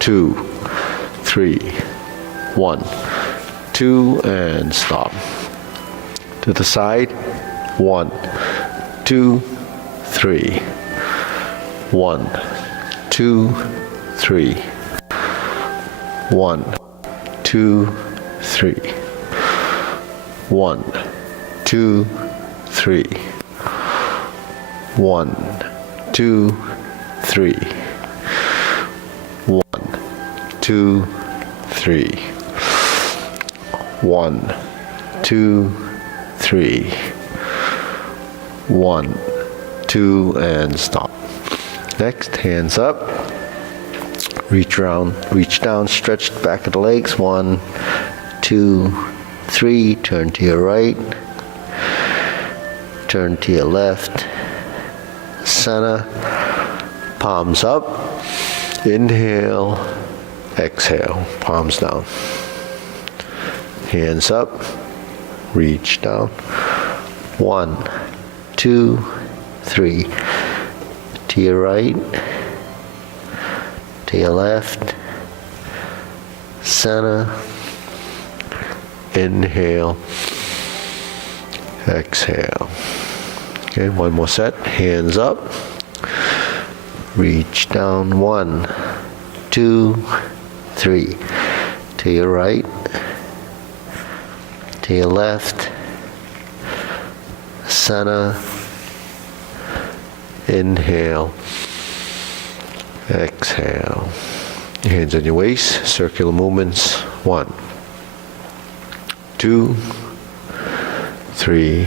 2, 3, 1, 2, and stop. To the side, 1, 2, 3, 1, 2, 3, 1, 2, 3, 1, 2, 3, 1, 2, 3, 1, 2, 3, 1, 2, 3, 1, 2, and stop. Next, hands up. Reach down, stretch the back of the legs. 1, 2, 3. Turn to your right. Turn to your left. Center. Palms up. Inhale. Exhale. Palms down. Hands up. Reach down. 1, 2, 3. To your right. To your left. Center. Inhale. Exhale. Okay, one more set. Hands up. Reach down. 1, 2, 3. To your right. To your left. Center. Inhale. Exhale. Hands on your waist. Circular movements. 1, 2, 3,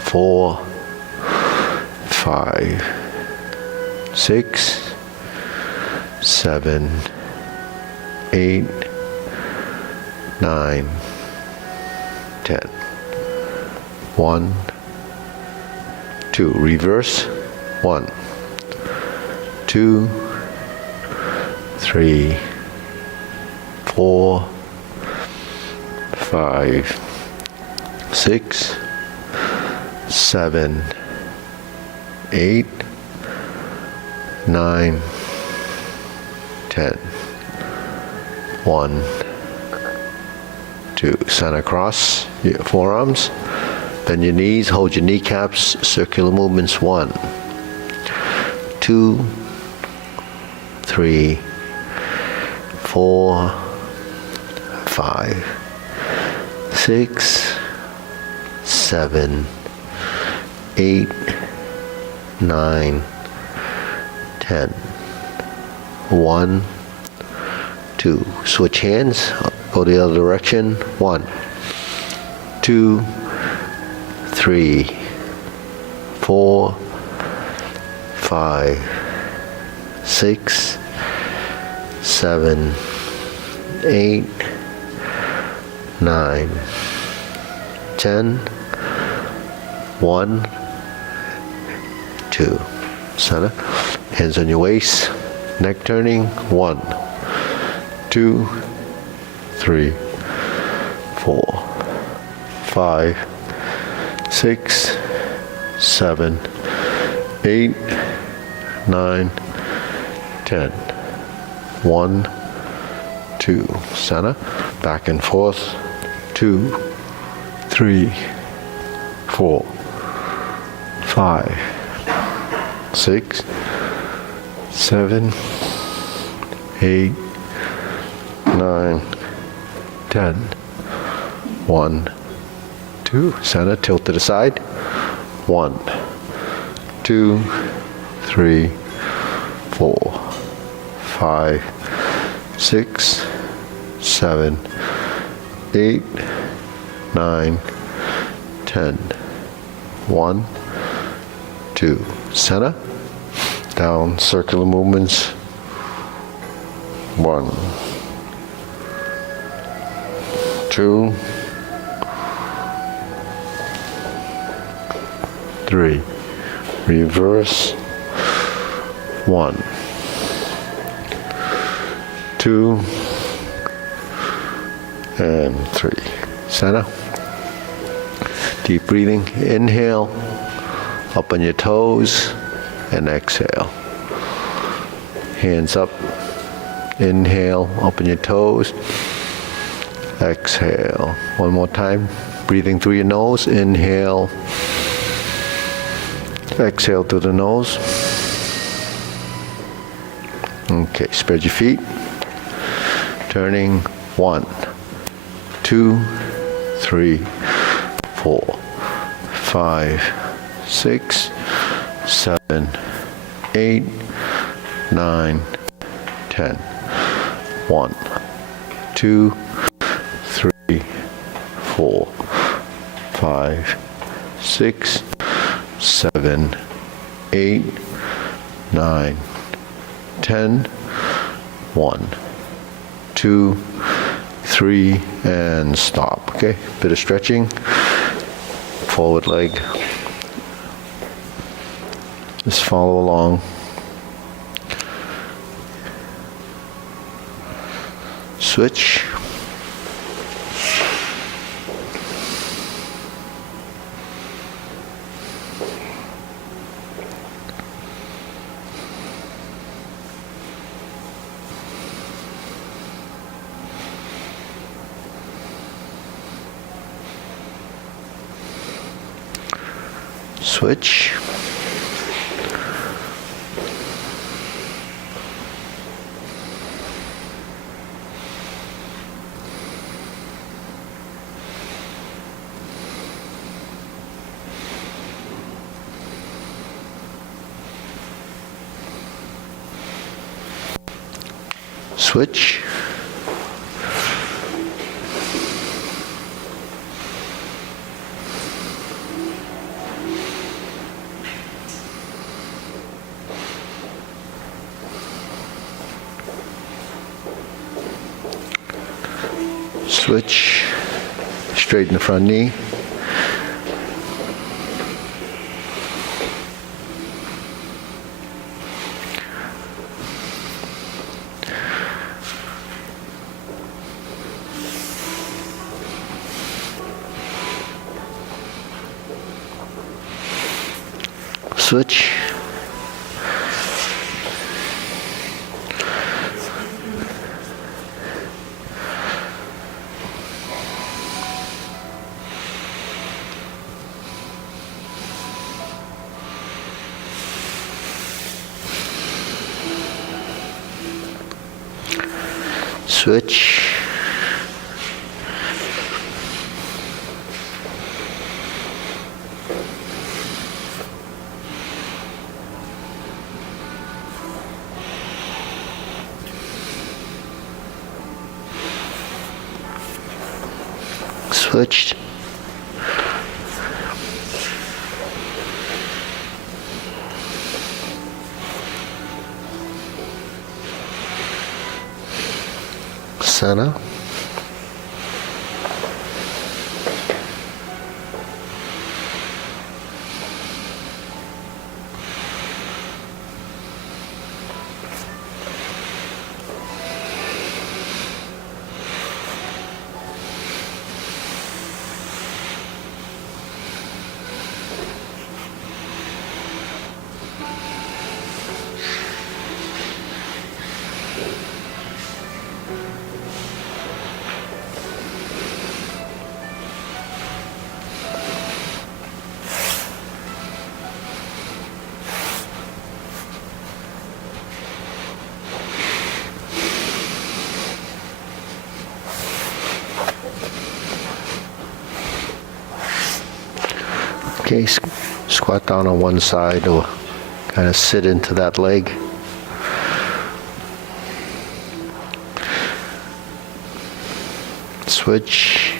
4, 5, 6, 7, 8, 9, 10. 1, 2. Reverse. 1, 2, 3, 4, 5, 6, 7, 8, 9, 10. 1, 2. Center cross your forearms. Bend your knees. Hold your kneecaps. Circular movements. 1, 2, 3, 4, 5, 6, 7, 8, 9, 10. 1, 2. Switch hands. Go the other direction. 1, 2, 3, 4, 5, 6, 7, 8, 9, 10. 1, 2. Center. Hands on your waist. Neck turning. 1, 2, 3, 4, 5, 6, 7, 8, 9, 10. 1, 2. Center. Back and forth. 2, 3, 4, 5, 6, 7, 8, 9, 10. 1, 2. Center. Tilt to the side. 1, 2, 3, 4, 5, 6, 7, 8, 9, 10. 1, 2. Center. Down. Circular movements. 1, 2, 3. Reverse. 1, 2, and 3. Center. Deep breathing. Inhale. Up on your toes. And exhale. Hands up. Inhale, open your toes. Exhale. One more time. Breathing through your nose. Inhale. Exhale through the nose. Okay, spread your feet. Turning 1, 2, 3, 4, 5, 6, 7, 8, 9, 10. 1, 2, 3, 4, 5, 6, 7, 8, 9, 10. 1, 2, 3, and stop. Okay, bit of stretching. Forward leg. Just follow along. Switch. Switch. Switch. Switch. Straighten the front knee. Switch. Switch. Switched. Center. Okay, squat down on one side or kind of sit into that leg. Switch.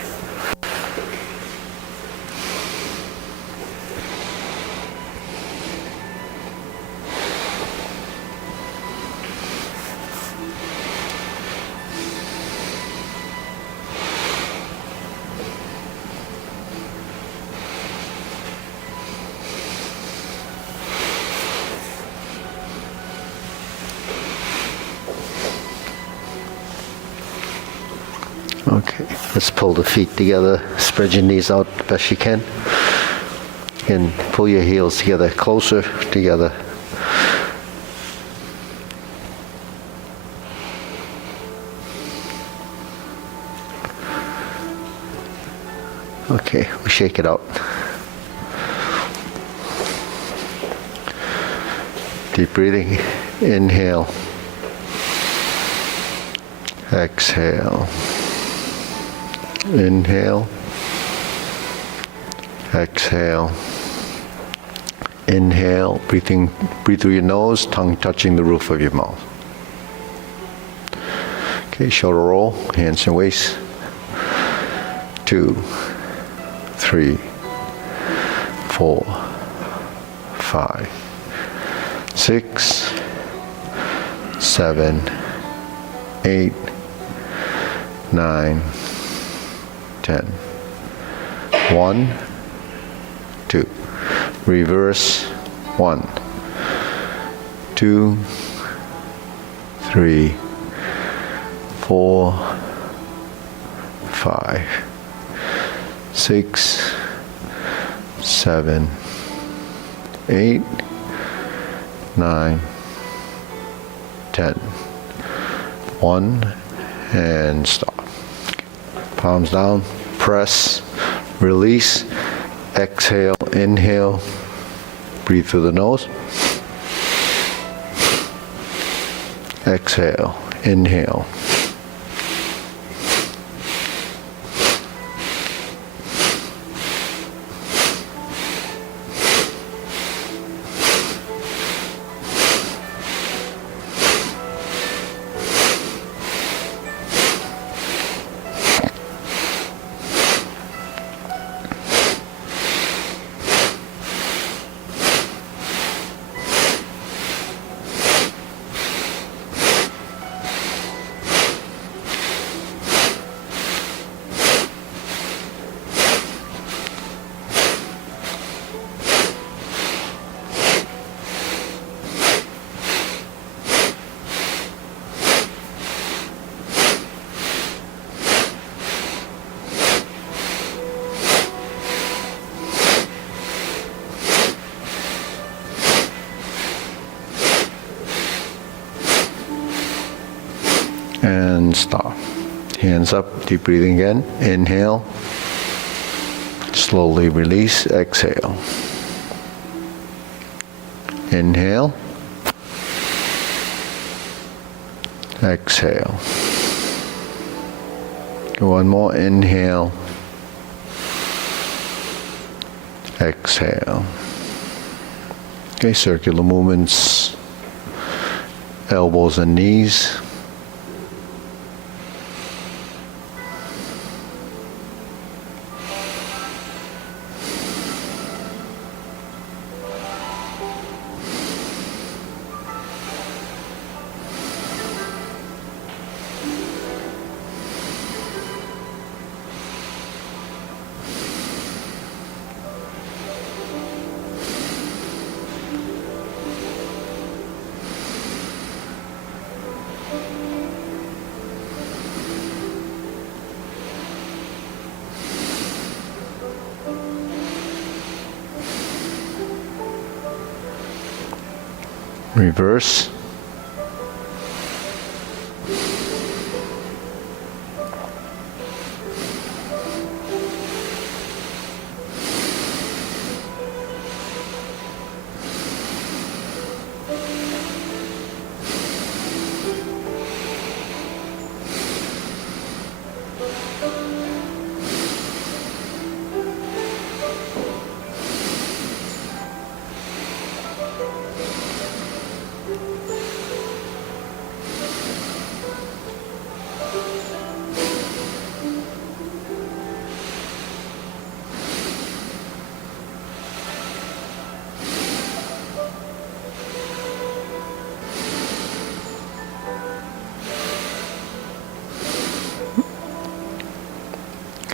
Okay, let's pull the feet together, spread your knees out the best you can, and pull your heels together, closer together. Okay, we'll shake it out. Deep breathing. Inhale. Exhale. Inhale. Exhale. Inhale. Breathe through your nose, tongue touching the roof of your mouth. Okay, shoulder roll, hands and waist. 2, 3, 4, 5, 6, 7, 8, 9, 10. 1, 2. Reverse. 1, 2, 3, 4, 5, 6, 7, 8, 9, 10. 1 and stop. Palms down, press, release, exhale, inhale, breathe through the nose. Exhale, inhale. And stop. Hands up, deep breathing again. Inhale. Slowly release, exhale. Inhale. Exhale. One more, inhale. Exhale. Okay, circular movements, elbows and knees. Reverse.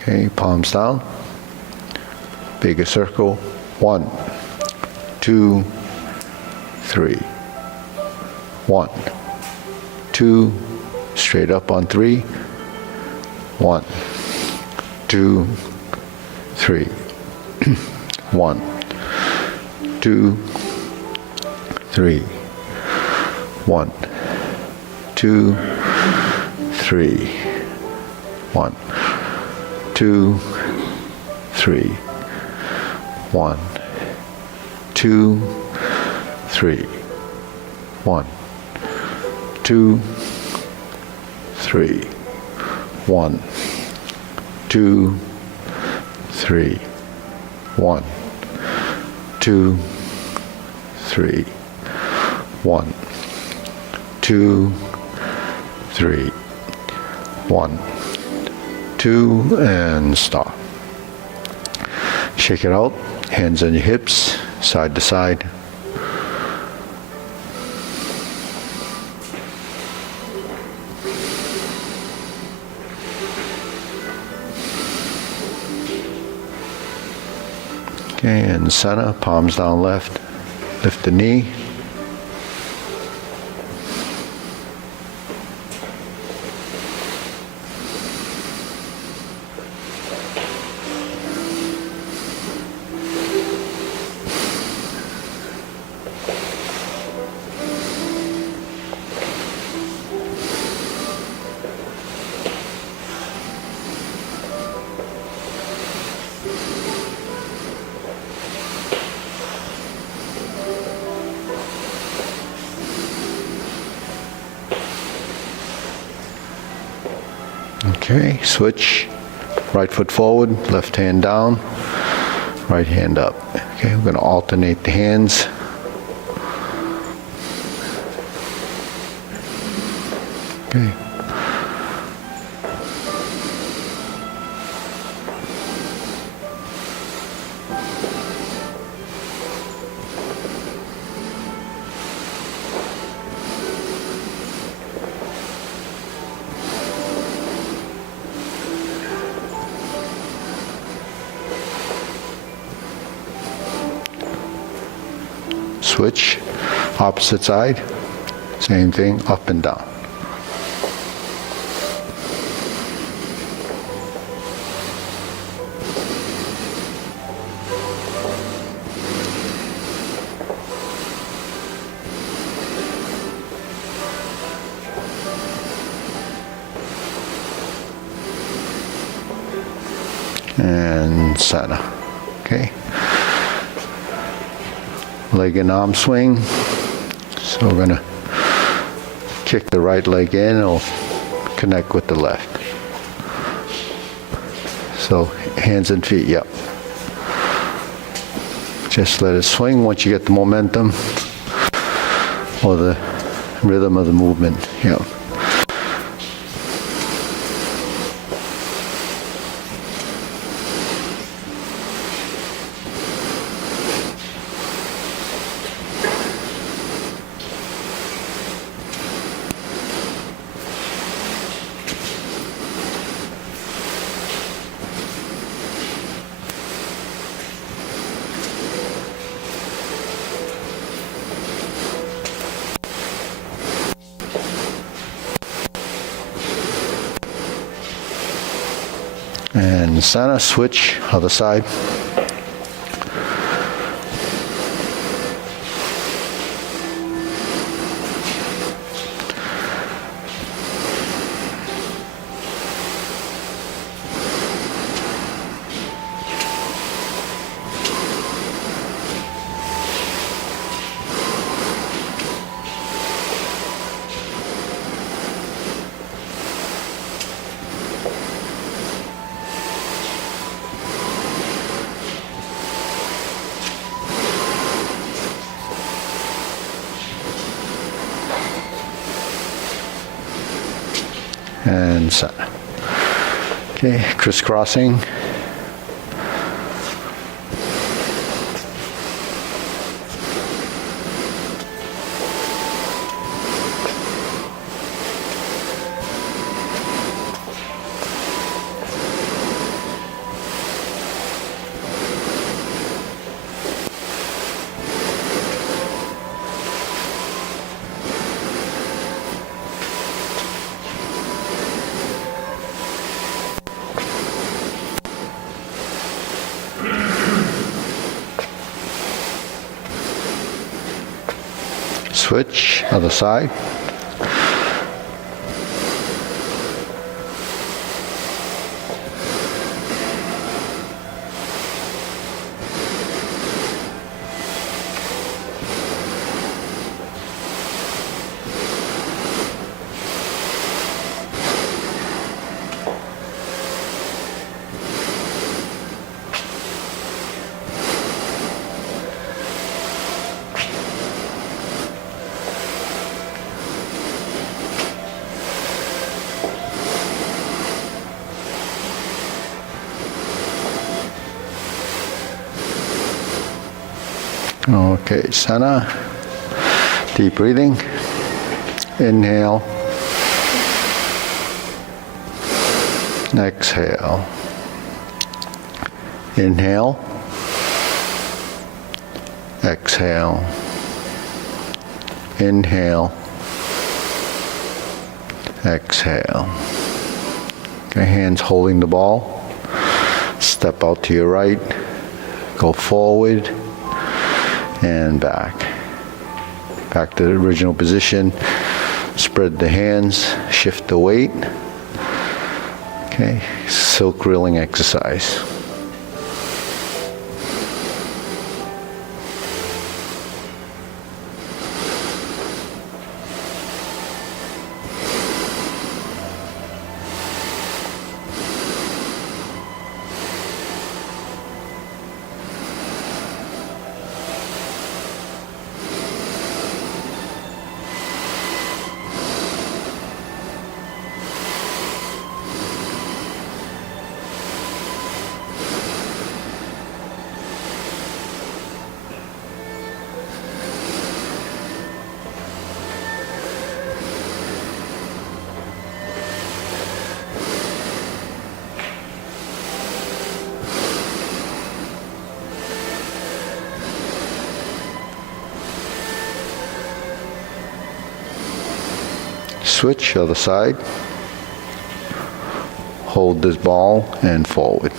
Okay, palms down. Bigger circle. 1, 2, 3. 1, 2. Straight up on 3. 1, 2, 3. 1, 2, 3. 1, 2, 3. 1, 2, 3. 1, 2, 3. 1, 2, 3. 1, 2, 3. 1, 2, 3. 1, 2, 3. 1, 2, and stop. Shake it out. Hands on your hips, side to side. Okay, and center, palms down left. Lift the knee. Okay, switch. Right foot forward, left hand down, right hand up. Okay, we're going to alternate the hands. Okay. Switch, opposite side, same thing, up and down. And center, okay. Leg and arm swing. So we're going to kick the right leg in or connect with the left. So hands and feet, yep. Just let it swing once you get the momentum or the rhythm of the movement, yep. And center, switch, other side. And center. Okay, crisscrossing. Switch, other side. Okay, center. Deep breathing. Inhale. Exhale. Inhale. Exhale. Inhale. Exhale. Okay, hands holding the ball. Step out to your right. Go forward and back. Back to the original position. Spread the hands. Shift the weight. Okay, silk reeling exercise. Switch, other side. Hold this ball and forward.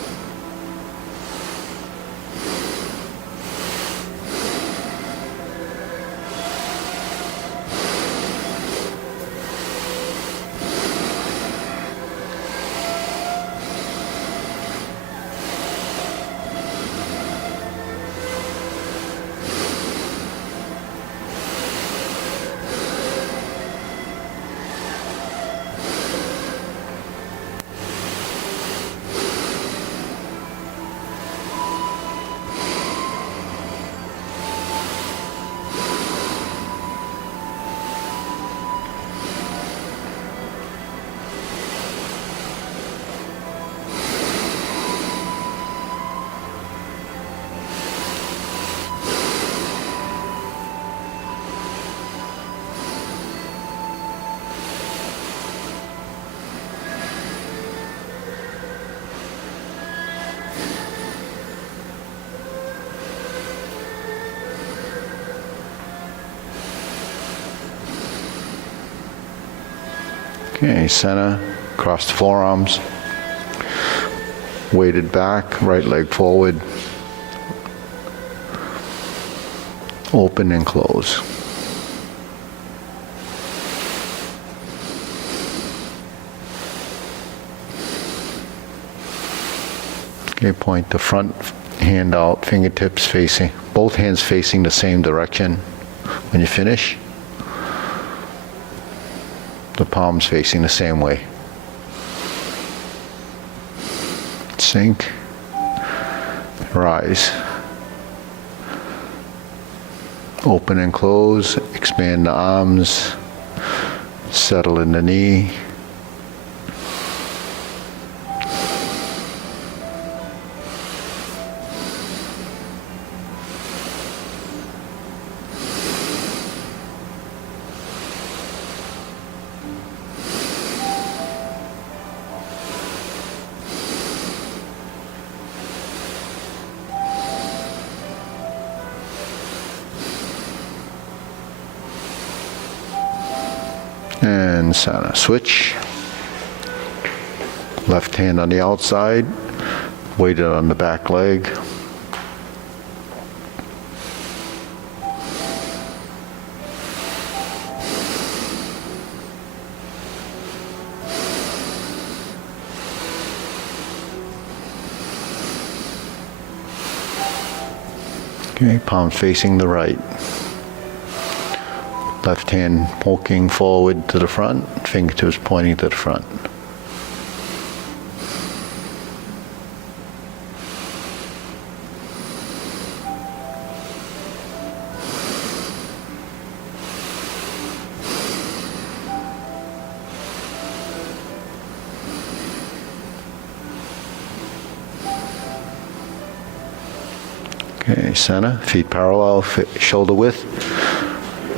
Okay, center, cross the forearms, weighted back, right leg forward, open and close. Okay, point the front hand out, fingertips facing, both hands facing the same direction when you finish. The palms facing the same way. Sink. Rise. Open and close. Expand the arms. Settle in the knee. And center. Switch. Left hand on the outside, weighted on the back leg. Okay, palms facing the right. Left hand poking forward to the front, fingertips pointing to the front. Okay, center, feet parallel, shoulder width,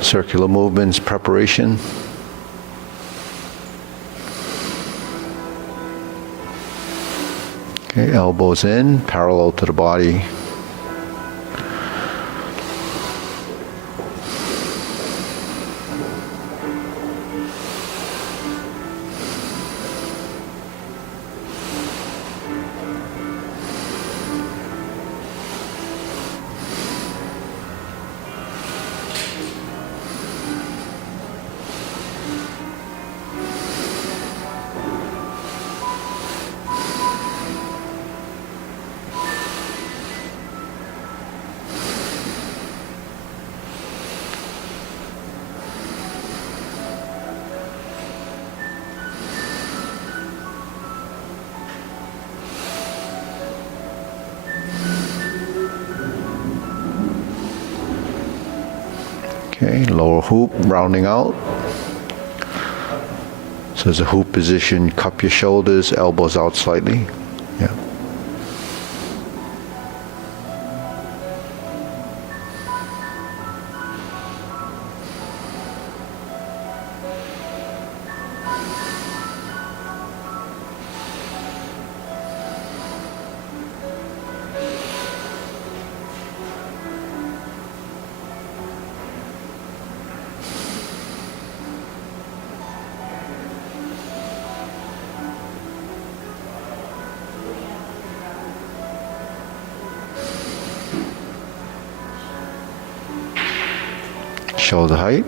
circular movements, preparation. Okay, elbows in, parallel to the body. Okay, lower hoop, rounding out. So as a hoop position, cup your shoulders, elbows out slightly. Yeah. Shoulder height.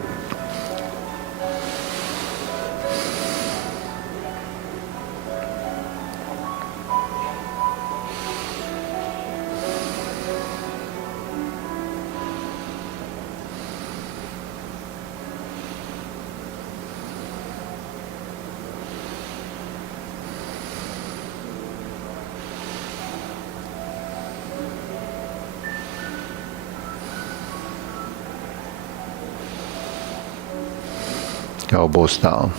Elbows down.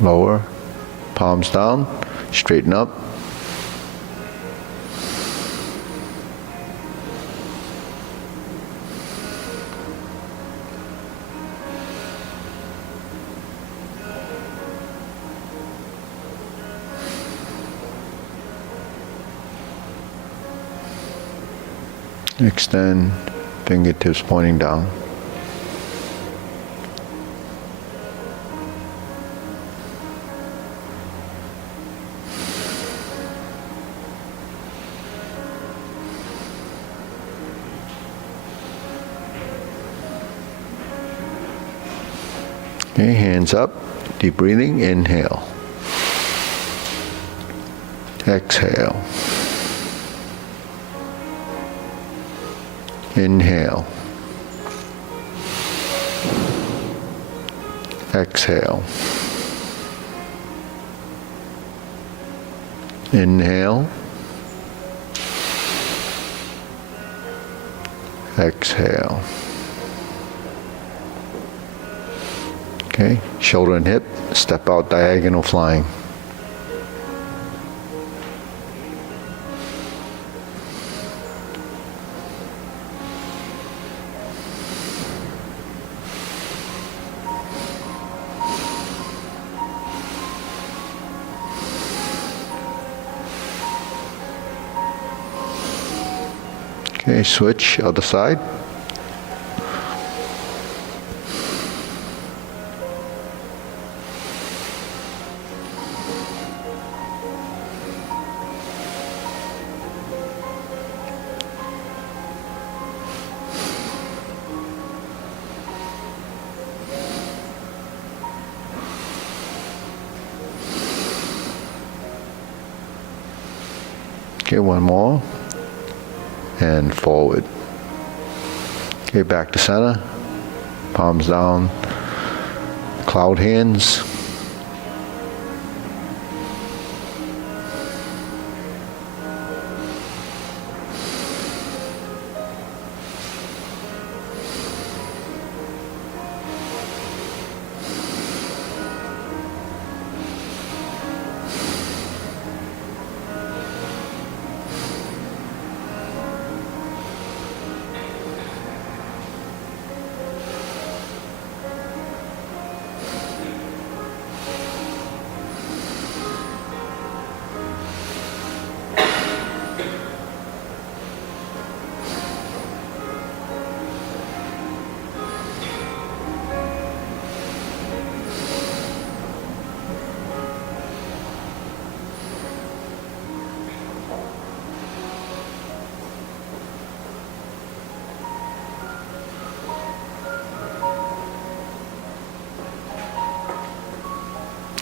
Lower, palms down, straighten up. Extend, fingertips pointing down. Okay, hands up, deep breathing, inhale. Exhale. Inhale. Exhale. Inhale. Exhale. Okay, shoulder and hip, step out diagonal flying. Okay, switch, other side. Okay, one more. And forward. Okay, back to center. Palms down. Cloud hands.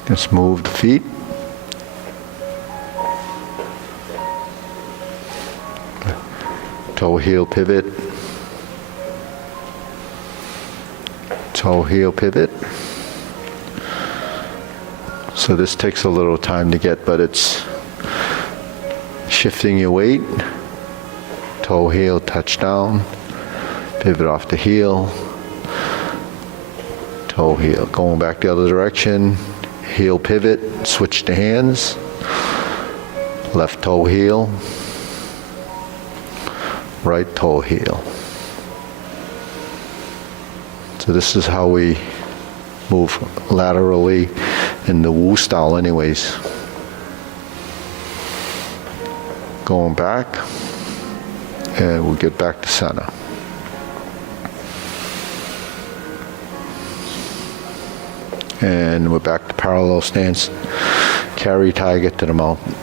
Just move the feet. Toe heel pivot. Toe heel pivot. So this takes a little time to get, but it's shifting your weight. Toe heel touch down. Pivot off the heel. Toe heel. Going back the other direction. Heel pivot, switch the hands, left toe heel, right toe heel. So this is how we move laterally in the Wu style anyways. Going back, and we'll get back to center. And we're back to parallel stance. Carry tiger to the mountain.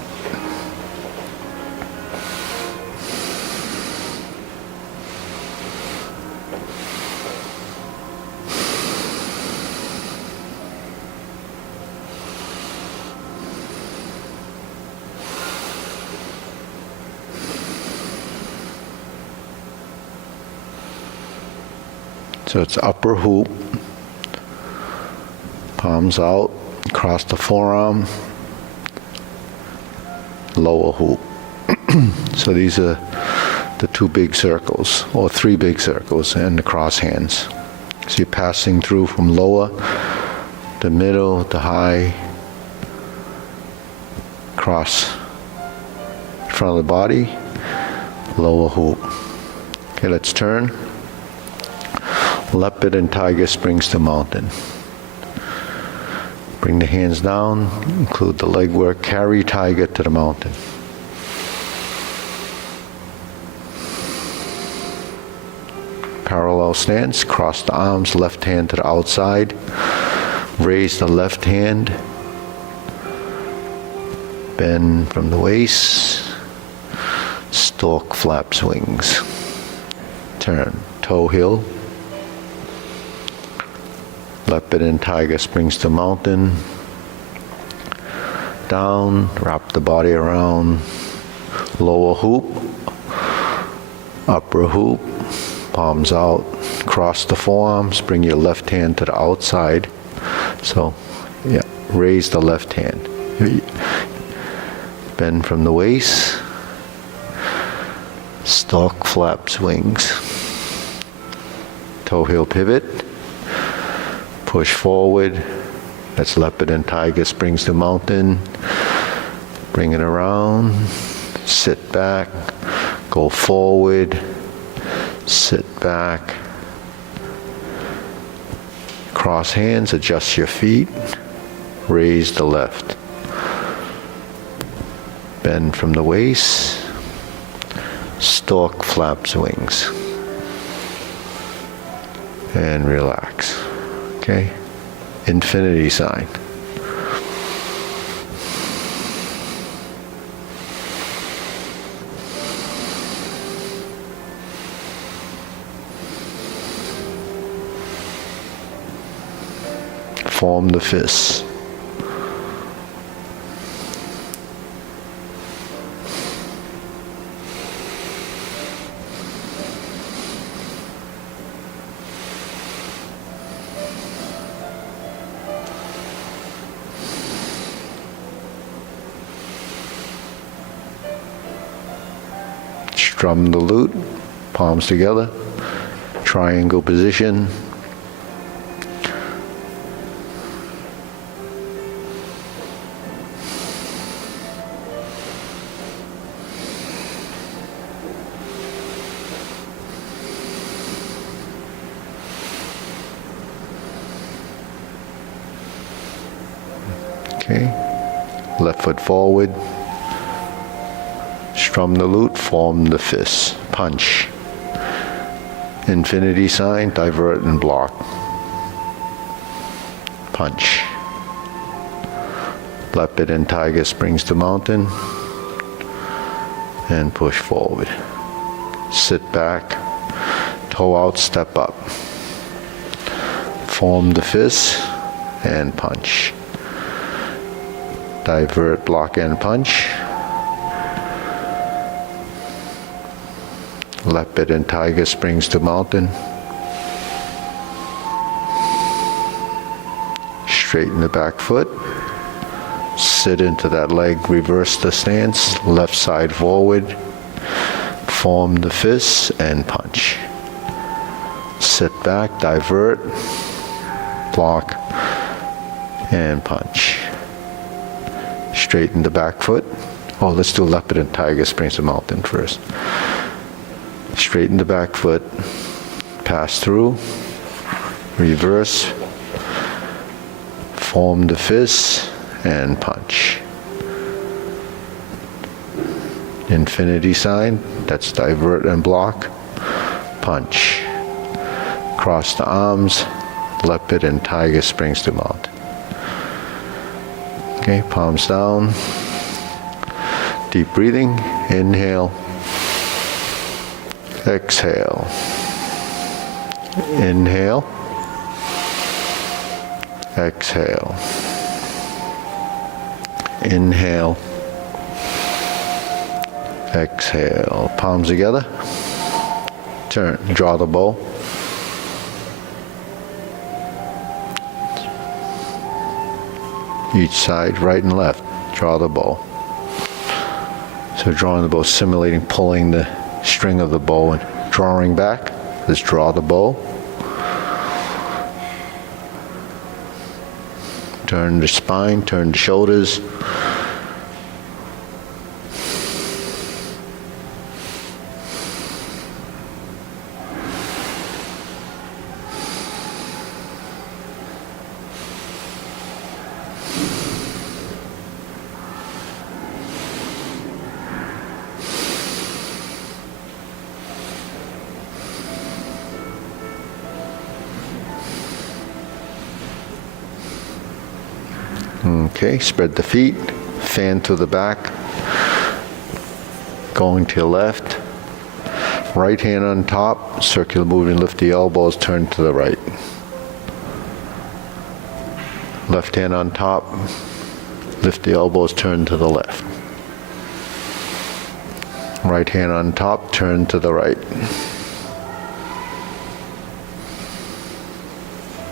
So it's upper hoop. Palms out, cross the forearm, lower hoop. So these are the two big circles, or three big circles, and the cross hands. So you're passing through from lower, the middle, the high, cross in front of the body, lower hoop. Okay, let's turn. Leopard and tiger springs to mountain. Bring the hands down, include the leg work, carry tiger to the mountain. Parallel stance, cross the arms, left hand to the outside, raise the left hand, bend from the waist, stork flaps wings. Turn, toe heel. Leopard and tiger springs to mountain. Down, wrap the body around. Lower hoop, upper hoop, palms out. Cross the forearms, bring your left hand to the outside. So, yeah, raise the left hand. Bend from the waist. Stork flaps wings. Toe heel pivot. Push forward. That's leopard and tiger springs to mountain. Bring it around. Sit back. Go forward. Sit back. Cross hands. Adjust your feet. Raise the left. Bend from the waist. Stork flaps wings. And relax. Okay? Infinity sign. Form the fists. Strum the lute, palms together, triangle position. Okay, left foot forward, strum the lute, form the fist, punch. Infinity sign, divert and block. Punch. Leopard and tiger springs to mountain and push forward. Sit back, toe out, step up. Form the fist and punch. Divert, block, and punch. Leopard and tiger springs to mountain. Straighten the back foot. Sit into that leg, reverse the stance, left side forward. Form the fist and punch. Sit back, divert, block, and punch. Straighten the back foot. Oh, let's do leopard and tiger springs to mountain first. Straighten the back foot, pass through, reverse, form the fist, and punch. Infinity sign, that's divert and block, punch. Cross the arms, leopard and tiger springs to mountain. Okay, palms down, deep breathing, inhale, exhale, inhale, exhale, inhale, exhale. Palms together, turn, draw the bow. Each side, right and left, draw the bow. So drawing the bow, simulating pulling the string of the bow and drawing back. Let's draw the bow. Turn the spine, turn the shoulders. Okay, spread the feet, fan to the back, going to your left. Right hand on top, circular movement, lift the elbows, turn to the right. Left hand on top, lift the elbows, turn to the left. Right hand on top, turn to the right.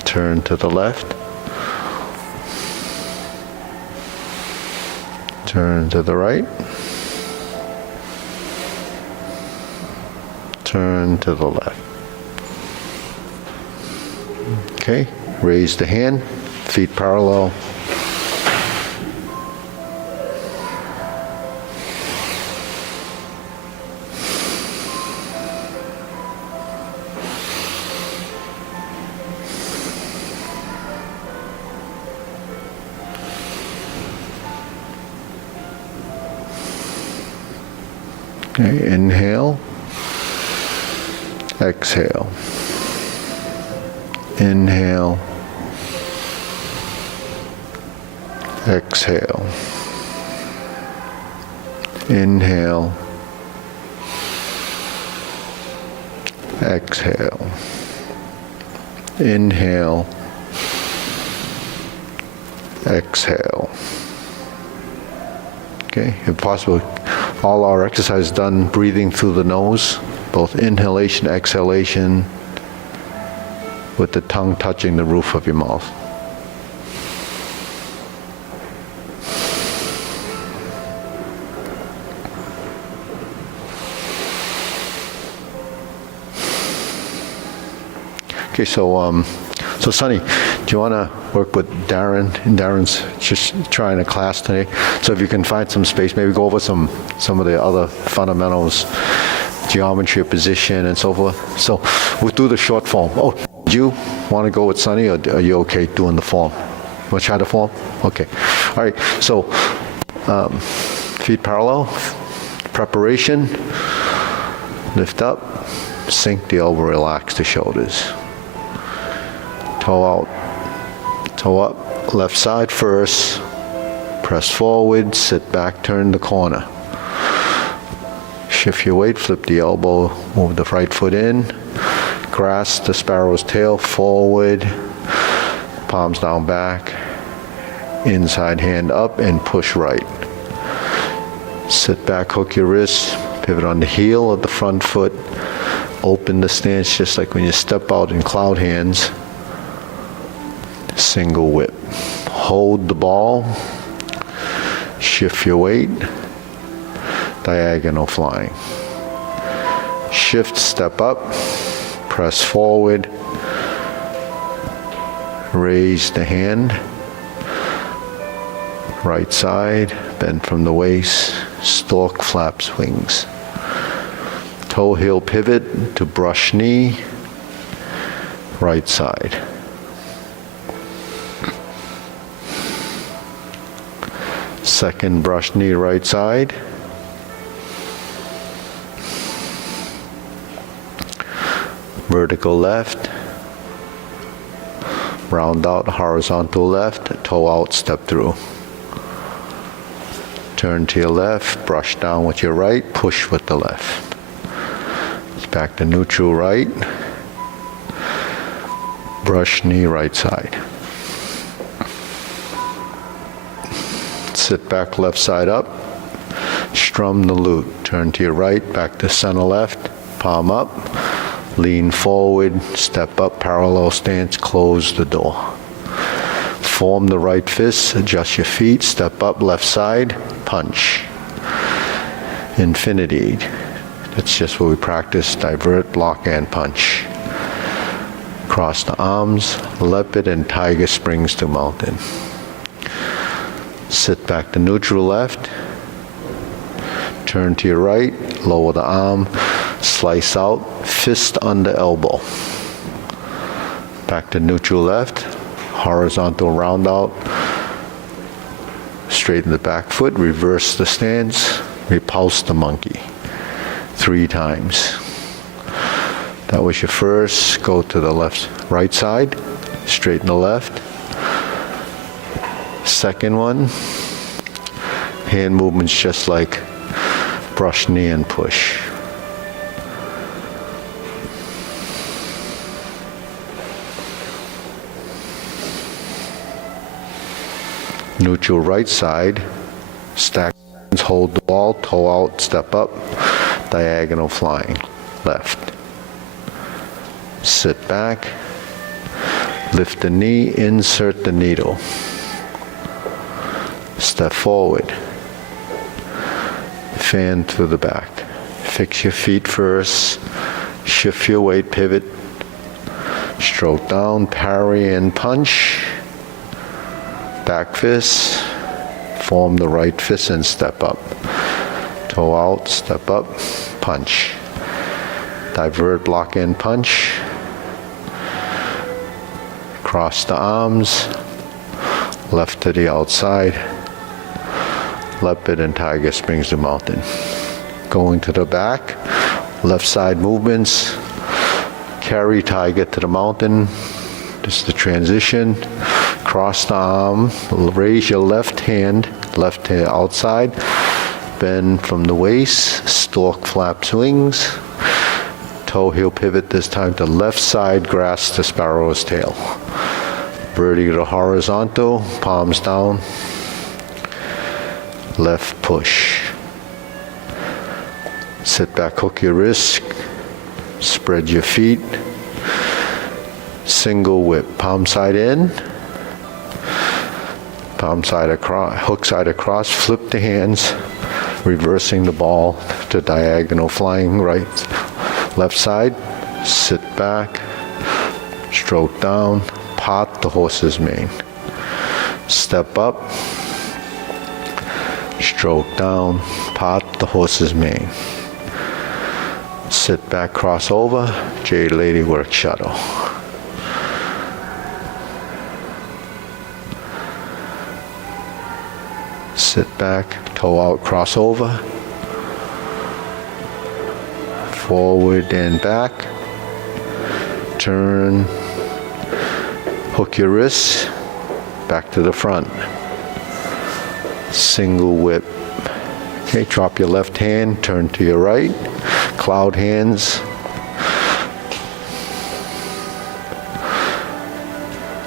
Turn to the left. Turn to the right. Turn to the left. Okay, raise the hand, feet parallel. Okay, inhale, exhale, inhale, exhale, inhale, exhale, inhale, exhale. Okay, if possible, all our exercise done breathing through the nose, both inhalation, exhalation, with the tongue touching the roof of your mouth. Okay, so Sonny, do you want to work with Darren? Darren's just trying a class today. So if you can find some space, maybe go over some of the other fundamentals, geometry of position and so forth. So we'll do the short form. Oh, do you want to go with Sonny, or are you okay doing the form? Want to try the form? Okay. All right, so feet parallel, preparation, lift up, sink the elbow, relax the shoulders. Toe out, toe up, left side first, press forward, sit back, turn the corner. Shift your weight, flip the elbow, move the right foot in, grasp the sparrow's tail forward, palms down back, inside hand up and push right. Sit back, hook your wrists, pivot on the heel of the front foot, open the stance just like when you step out in cloud hands. Single whip. Hold the ball, shift your weight, diagonal flying. Shift, step up, press forward, raise the hand, right side, bend from the waist, stork flaps wings. Toe heel pivot to brush knee, right side. Second brush knee, right side. Vertical left. Round out, horizontal left, toe out, step through. Turn to your left, brush down with your right, push with the left. Back to neutral right. Brush knee, right side. Sit back, left side up. Strum the loop. Turn to your right, back to center left, palm up. Lean forward, step up, parallel stance, close the door. Form the right fist, adjust your feet, step up, left side, punch. Infinity. That's just what we practice, divert, block, and punch. Cross the arms, leopard and tiger springs to mountain. Sit back to neutral left. Turn to your right, lower the arm, slice out, fist under elbow. Back to neutral left, horizontal round out. Straighten the back foot, reverse the stance, repulse the monkey. 3 times. That was your first. Go to the right side, straighten the left. Second one, hand movements just like brush knee and push. Neutral right side, stack, hold the ball, toe out, step up, diagonal flying, left. Sit back, lift the knee, insert the needle. Step forward, fan to the back. Fix your feet first, shift your weight, pivot, stroke down, parry and punch. Back fist, form the right fist and step up. Toe out, step up, punch. Divert, block and punch. Cross the arms, left to the outside. Leopard and tiger springs to mountain. Going to the back, left side movements. Carry tiger to the mountain. This is the transition. Cross the arm, raise your left hand outside, bend from the waist, stork flaps wings, toe heel pivot this time to left side, grasp the sparrow's tail. Vertical to horizontal, palms down, left push. Sit back, hook your wrists, spread your feet, single whip, palm side in, palm side across, hook side across, flip the hands, reversing the ball to diagonal flying right, left side, sit back, Stroke down, part the horse's mane. Step up, stroke down, part the horse's mane. Sit back, cross over, Jade Lady work shuttle. Sit back, toe out, cross over. Forward and back. Turn, hook your wrists, back to the front. Single whip. Okay, drop your left hand, turn to your right. Cloud hands.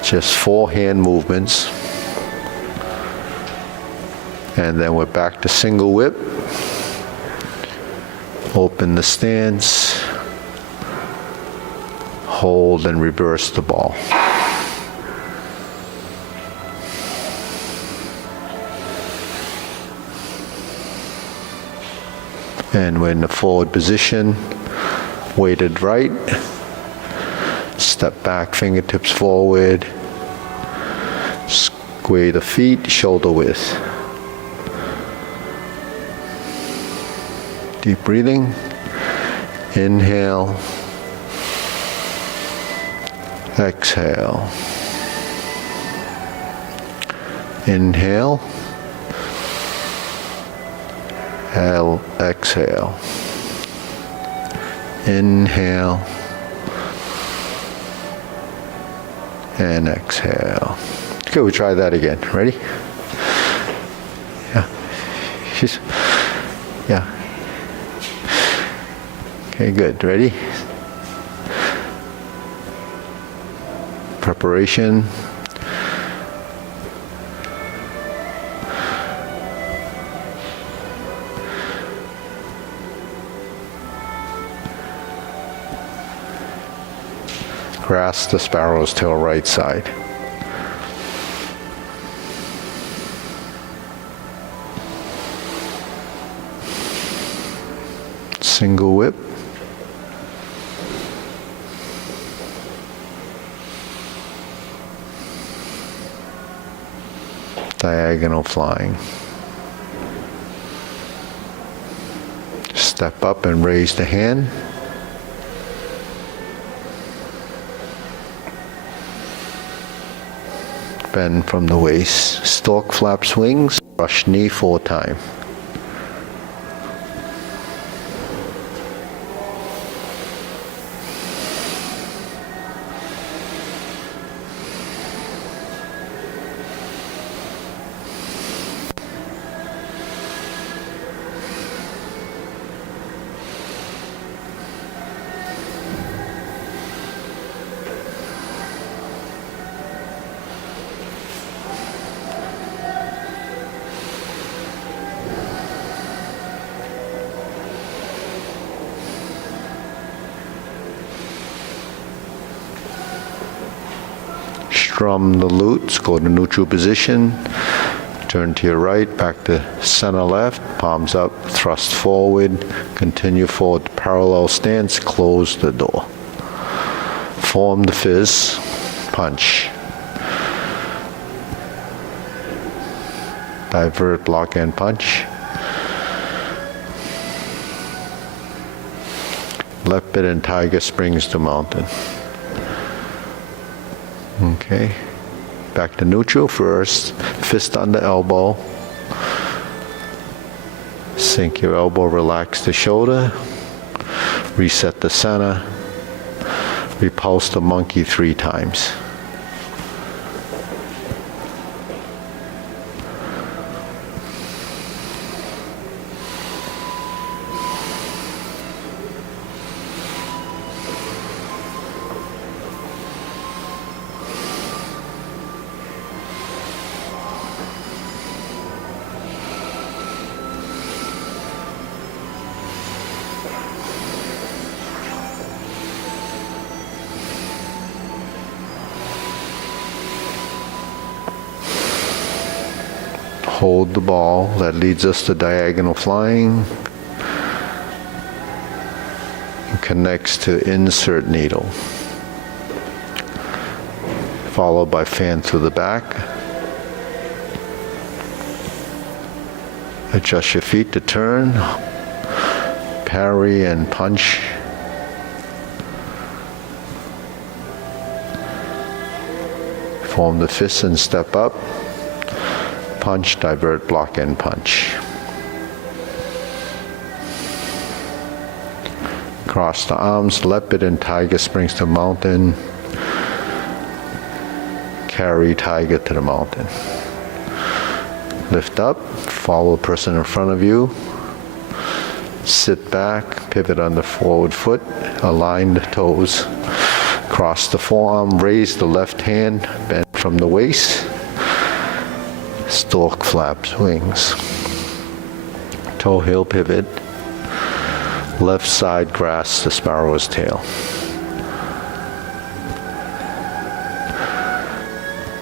Just 4 hand movements. And then we're back to single whip. Open the stance. Hold and reverse the ball. And we're in the forward position, weighted right. Step back, fingertips forward. Square the feet, shoulder width. Deep breathing. Inhale. Exhale. Inhale. Exhale. Inhale. And exhale. Okay, we'll try that again. Ready? Yeah. Yeah. Okay, good. Ready? Preparation. Grasp the sparrow's tail right side. Single whip. Diagonal flying. Step up and raise the hand. Bend from the waist. Stork flaps wings. Brush knee 4 times. Strum the lutes, go to neutral position, turn to your right, back to center left, palms up, thrust forward, continue forward, parallel stance, close the door. Form the fizz, punch. Divert, block and punch. Leopard and tiger springs to mountain. Okay, back to neutral first, fist under elbow. Sink your elbow, relax the shoulder. Reset the center. Repulse the monkey 3 times. Hold the ball, that leads us to diagonal flying. It connects to insert needle. followed by fan through the back. Adjust your feet to turn, parry and punch. Form the fists and step up. Punch, divert, block, and punch. Cross the arms, leopard and tiger springs to mountain. Carry tiger to the mountain. Lift up, follow the person in front of you. Sit back, pivot on the forward foot, align the toes. Cross the forearm, raise the left hand, bend from the waist. Stork flaps wings. Toe heel pivot. Left side grasps the sparrow's tail.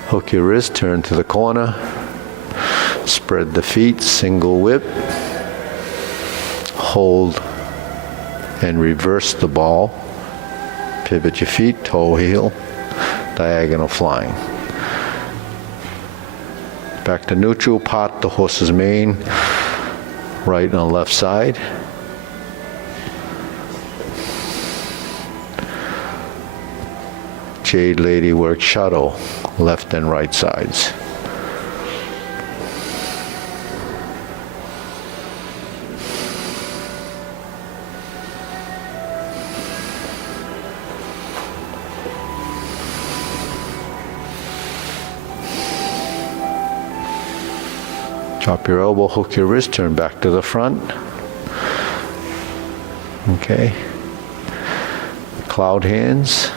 Hook your wrist, turn to the corner. Spread the feet, single whip. Hold and reverse the ball. Pivot your feet, toe heel, diagonal flying. Back to neutral, pot the horse's mane, right on left side. Jade lady work shuttle, left and right sides. Drop your elbow, hook your wrist, turn back to the front. Okay. Cloud hands.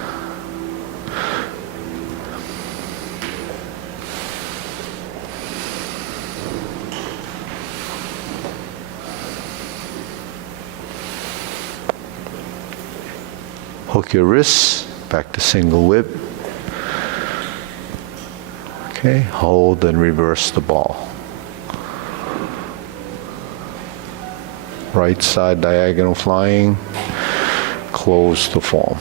Hook your wrists, back to single whip. Okay, hold and reverse the ball. Right side diagonal flying, close the form.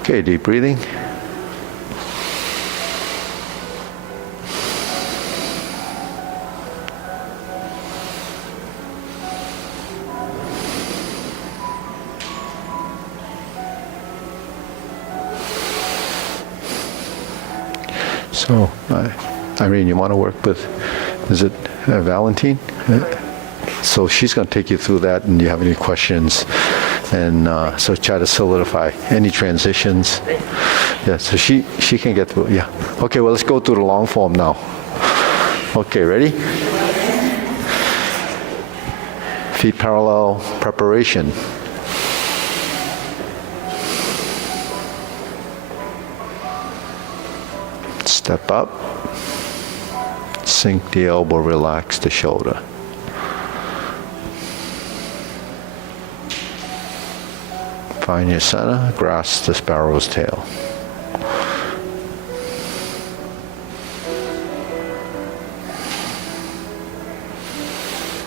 Okay, deep breathing. So, Irene, you want to work with, is it Valentine? So she's going to take you through that, and you have any questions, and so try to solidify any transitions. Yeah, so she can get through, yeah. Okay, well, let's go through the long form now. Okay, ready? Feet parallel, preparation. Step up, sink the elbow, relax the shoulder. Find your center, grasp the sparrow's tail.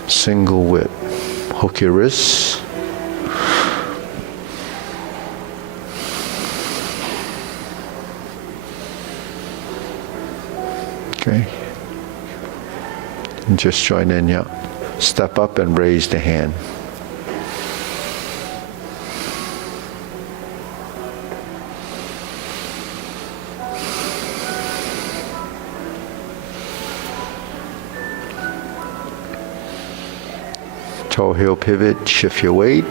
Single whip, hook your wrists. Okay. And just join in, yeah. Step up and raise the hand. Toe heel pivot, shift your weight.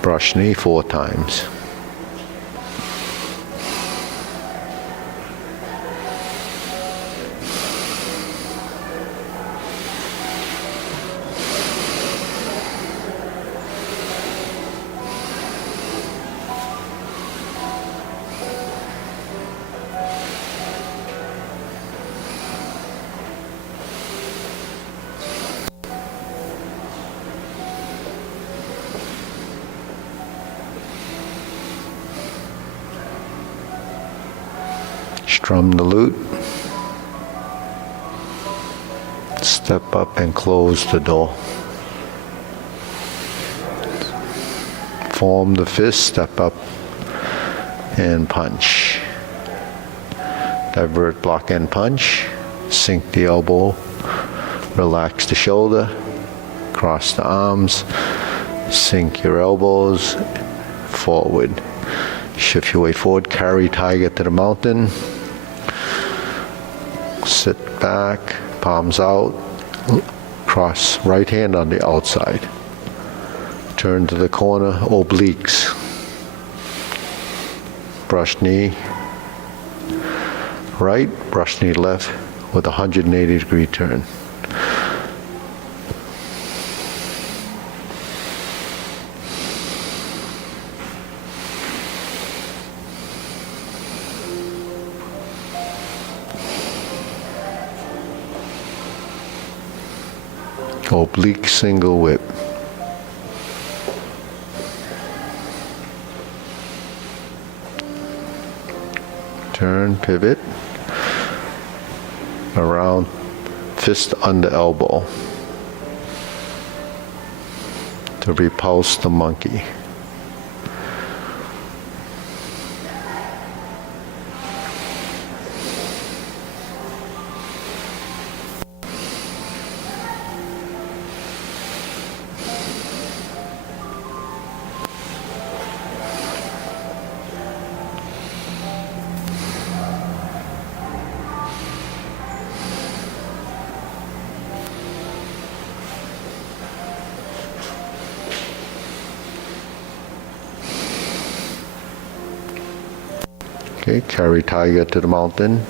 Brush knee 4 times. Strum the lute. Step up and close the door. Form the fist, step up and punch. Divert, block and punch. Sink the elbow. Relax the shoulder. Cross the arms. Sink your elbows forward. Shift your weight forward. Carry tiger to the mountain. Sit back. Palms out. Cross right hand on the outside. Turn to the corner, obliques. Brush knee right, brush knee left with a 180-degree turn. Oblique single whip. Turn, pivot, around, fist under elbow to repulse the monkey. Okay, carry tiger to the mountain,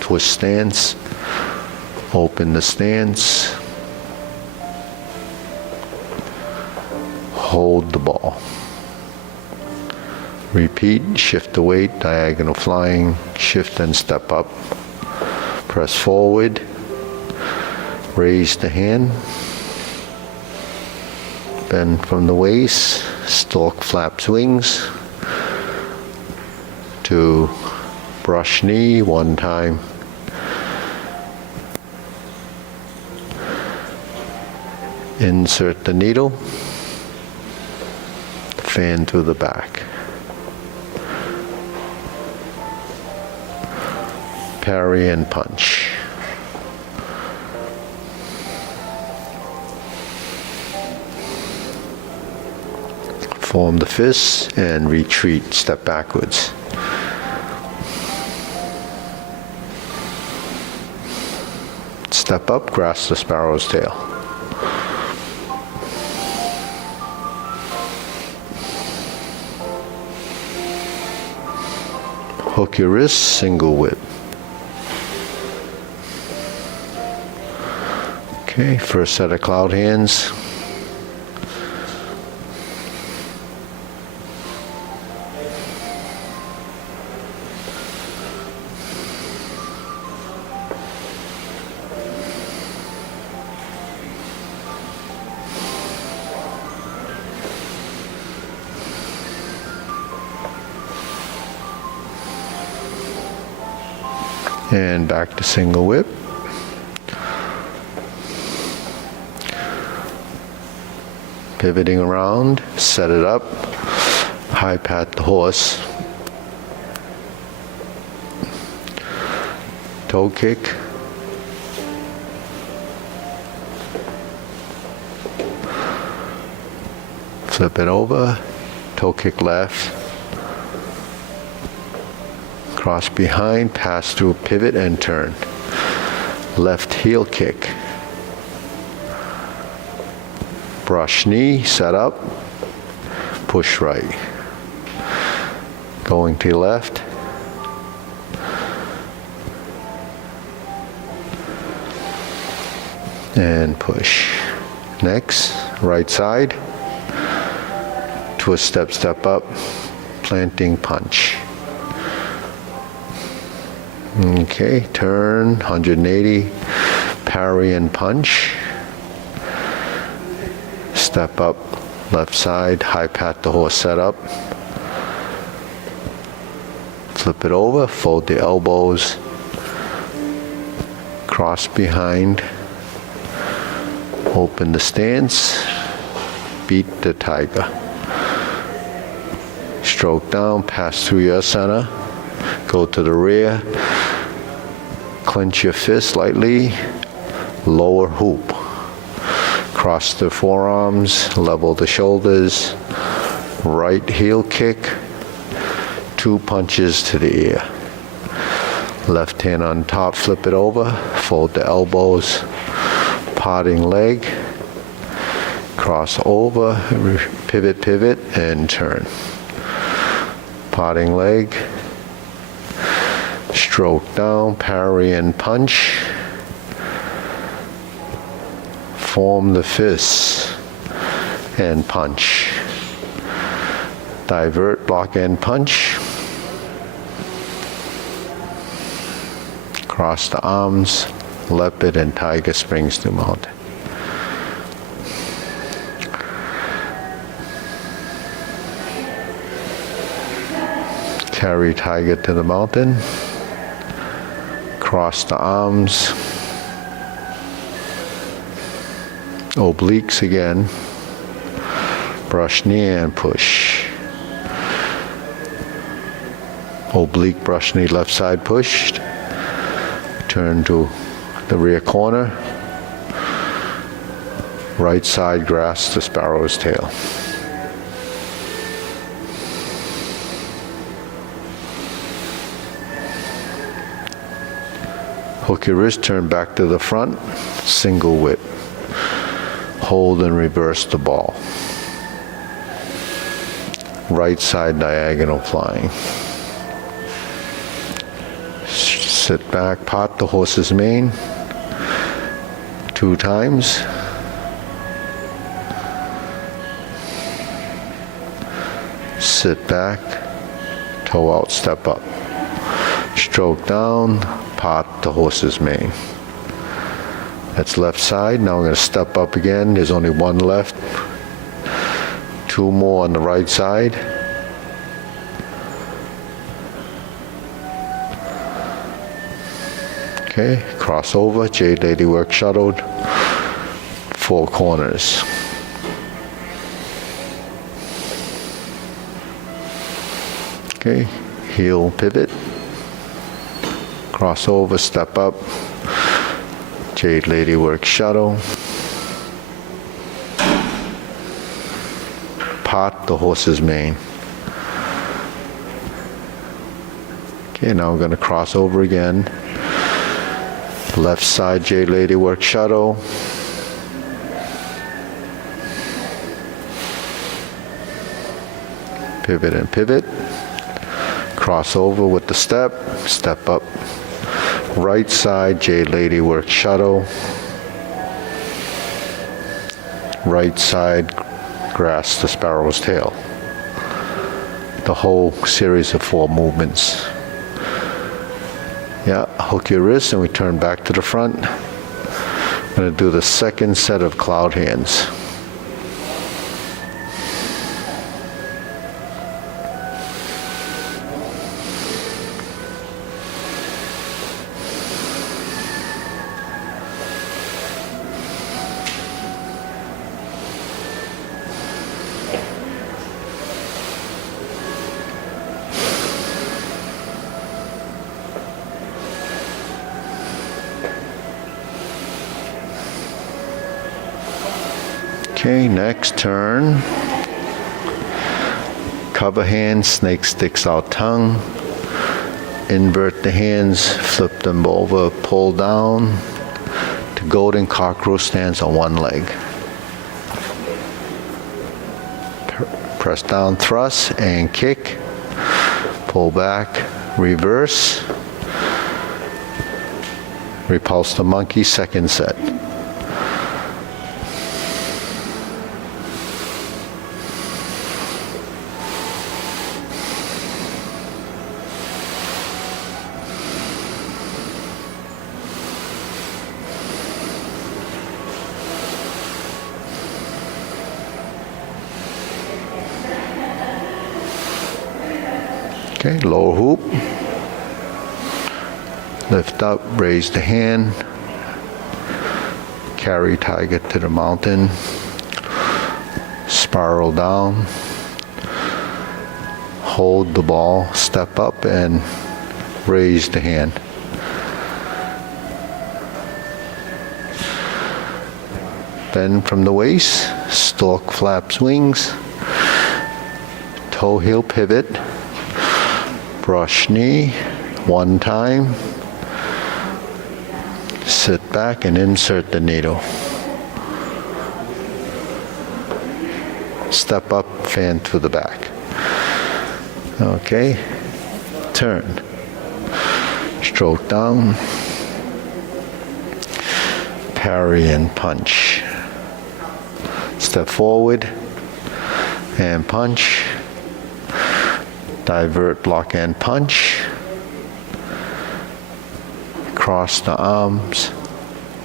twist stance, open the stance, hold the ball. Repeat, shift the weight, diagonal flying, shift and step up. Press forward, raise the hand, bend from the waist, stork flaps wings. To brush knee one time. Insert the needle. Fan to the back. Parry and punch. Form the fists and retreat, step backwards. Step up, grasp the sparrow's tail. Hook your wrist, single whip. Okay, first set of cloud hands. And back to single whip. Pivoting around, set it up, high pat the horse. Toe kick. Flip it over, toe kick left. Cross behind, pass through, pivot and turn. Left heel kick. Brush knee, set up, push right. Going to your left. And push. Next, right side. Twist step, step up, planting punch. Okay, turn, 180, parry and punch. Step up, left side, high pat the horse, set up. Flip it over, fold the elbows, cross behind, Open the stance. Beat the tiger. Stroke down, pass through your center. Go to the rear. Clench your fist lightly. Lower hoop. Cross the forearms, level the shoulders. Right heel kick. 2 punches to the ear. Left hand on top, flip it over. Fold the elbows. Parting leg. Cross over, pivot, pivot, and turn. Parting leg. Stroke down, parry and punch. Form the fists and punch. Divert, block and punch. Cross the arms, leopard and tiger springs to mountain. Carry tiger to the mountain. Cross the arms. Obliques again. Brush knee and push. Oblique, brush knee, left side pushed. Turn to the rear corner. Right side grasp the sparrow's tail. Hook your wrist, turn back to the front, single whip. Hold and reverse the ball. Right side diagonal flying. Sit back, pot the horse's mane 2 times. Sit back, toe out, step up. Stroke down, pot the horse's mane. That's left side. Now I'm going to step up again. There's only 1 left. 2 more on the right side. Okay, cross over, Jade Lady work shuttled, 4 corners. Okay, heel pivot, cross over, step up, Jade Lady work shuttle, pot the horse's mane. Okay, now we're going to cross over again. Left side Jade Lady work shuttle. Pivot and pivot. Cross over with the step. Step up. Right side Jade Lady work shuttle. Right side grasp the sparrow's tail. The whole series of 4 movements. Yeah, hook your wrist and we turn back to the front. I'm going to do the second set of cloud hands. Okay, next turn. Cover hands, snake sticks out tongue. Invert the hands, flip them over, pull down to golden cockroach stance on 1 leg. Press down, thrust, and kick. Pull back, reverse. Repulse the monkey, second set. Okay, lower hoop. Lift up, raise the hand. carry tiger to the mountain, spiral down, hold the ball, step up, and raise the hand. Bend from the waist, stork flaps wings, toe heel pivot, brush knee, one time, sit back and insert the needle. Step up, fan to the back. Okay, turn, stroke down, parry and punch. Step forward and punch, divert, block and punch, cross the arms,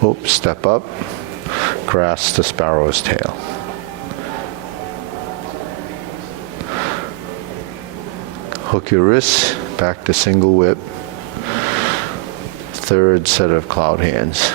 oops, step up, grasp the sparrow's tail. Hook your wrists, back to single whip, third set of cloud hands.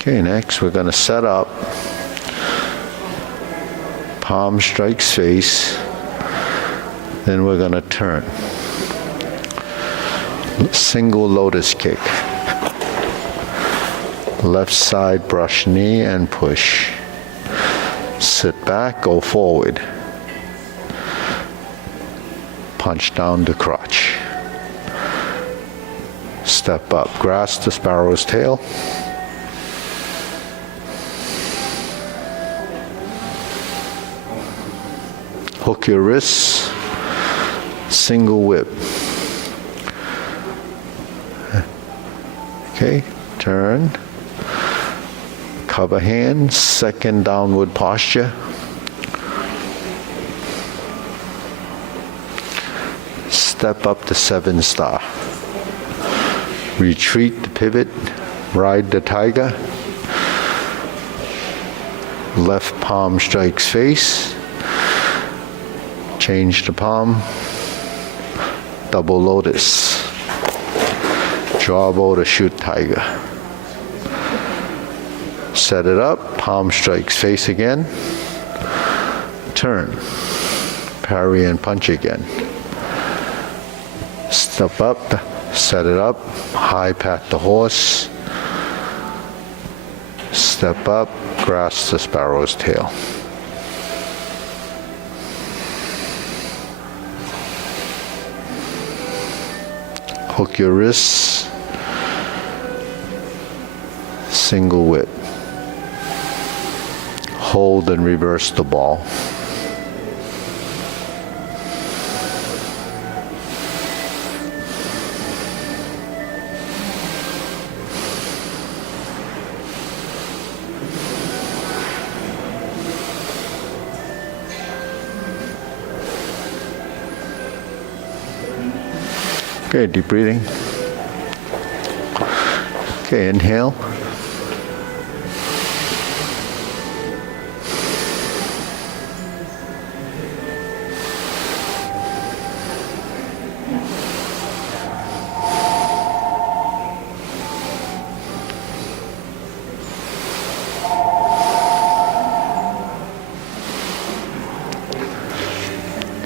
Okay, next we're going to set up. Palm strikes face. Then we're going to turn. Single lotus kick. Left side brush knee and push. Sit back, go forward. Punch down the crotch. Step up, grasp the sparrow's tail. Hook your wrists, single whip. Okay, turn, cover hand, second downward posture. Step up to 7-star. Retreat to pivot, ride the tiger. Left palm strikes face. Change the palm, double lotus, draw bow to shoot tiger. Set it up, palm strikes face again, turn, parry and punch again. Step up, set it up, high pat the horse, step up, grasp the sparrow's tail. Hook your wrists, single whip. Hold and reverse the ball. Okay, deep breathing. Okay, inhale.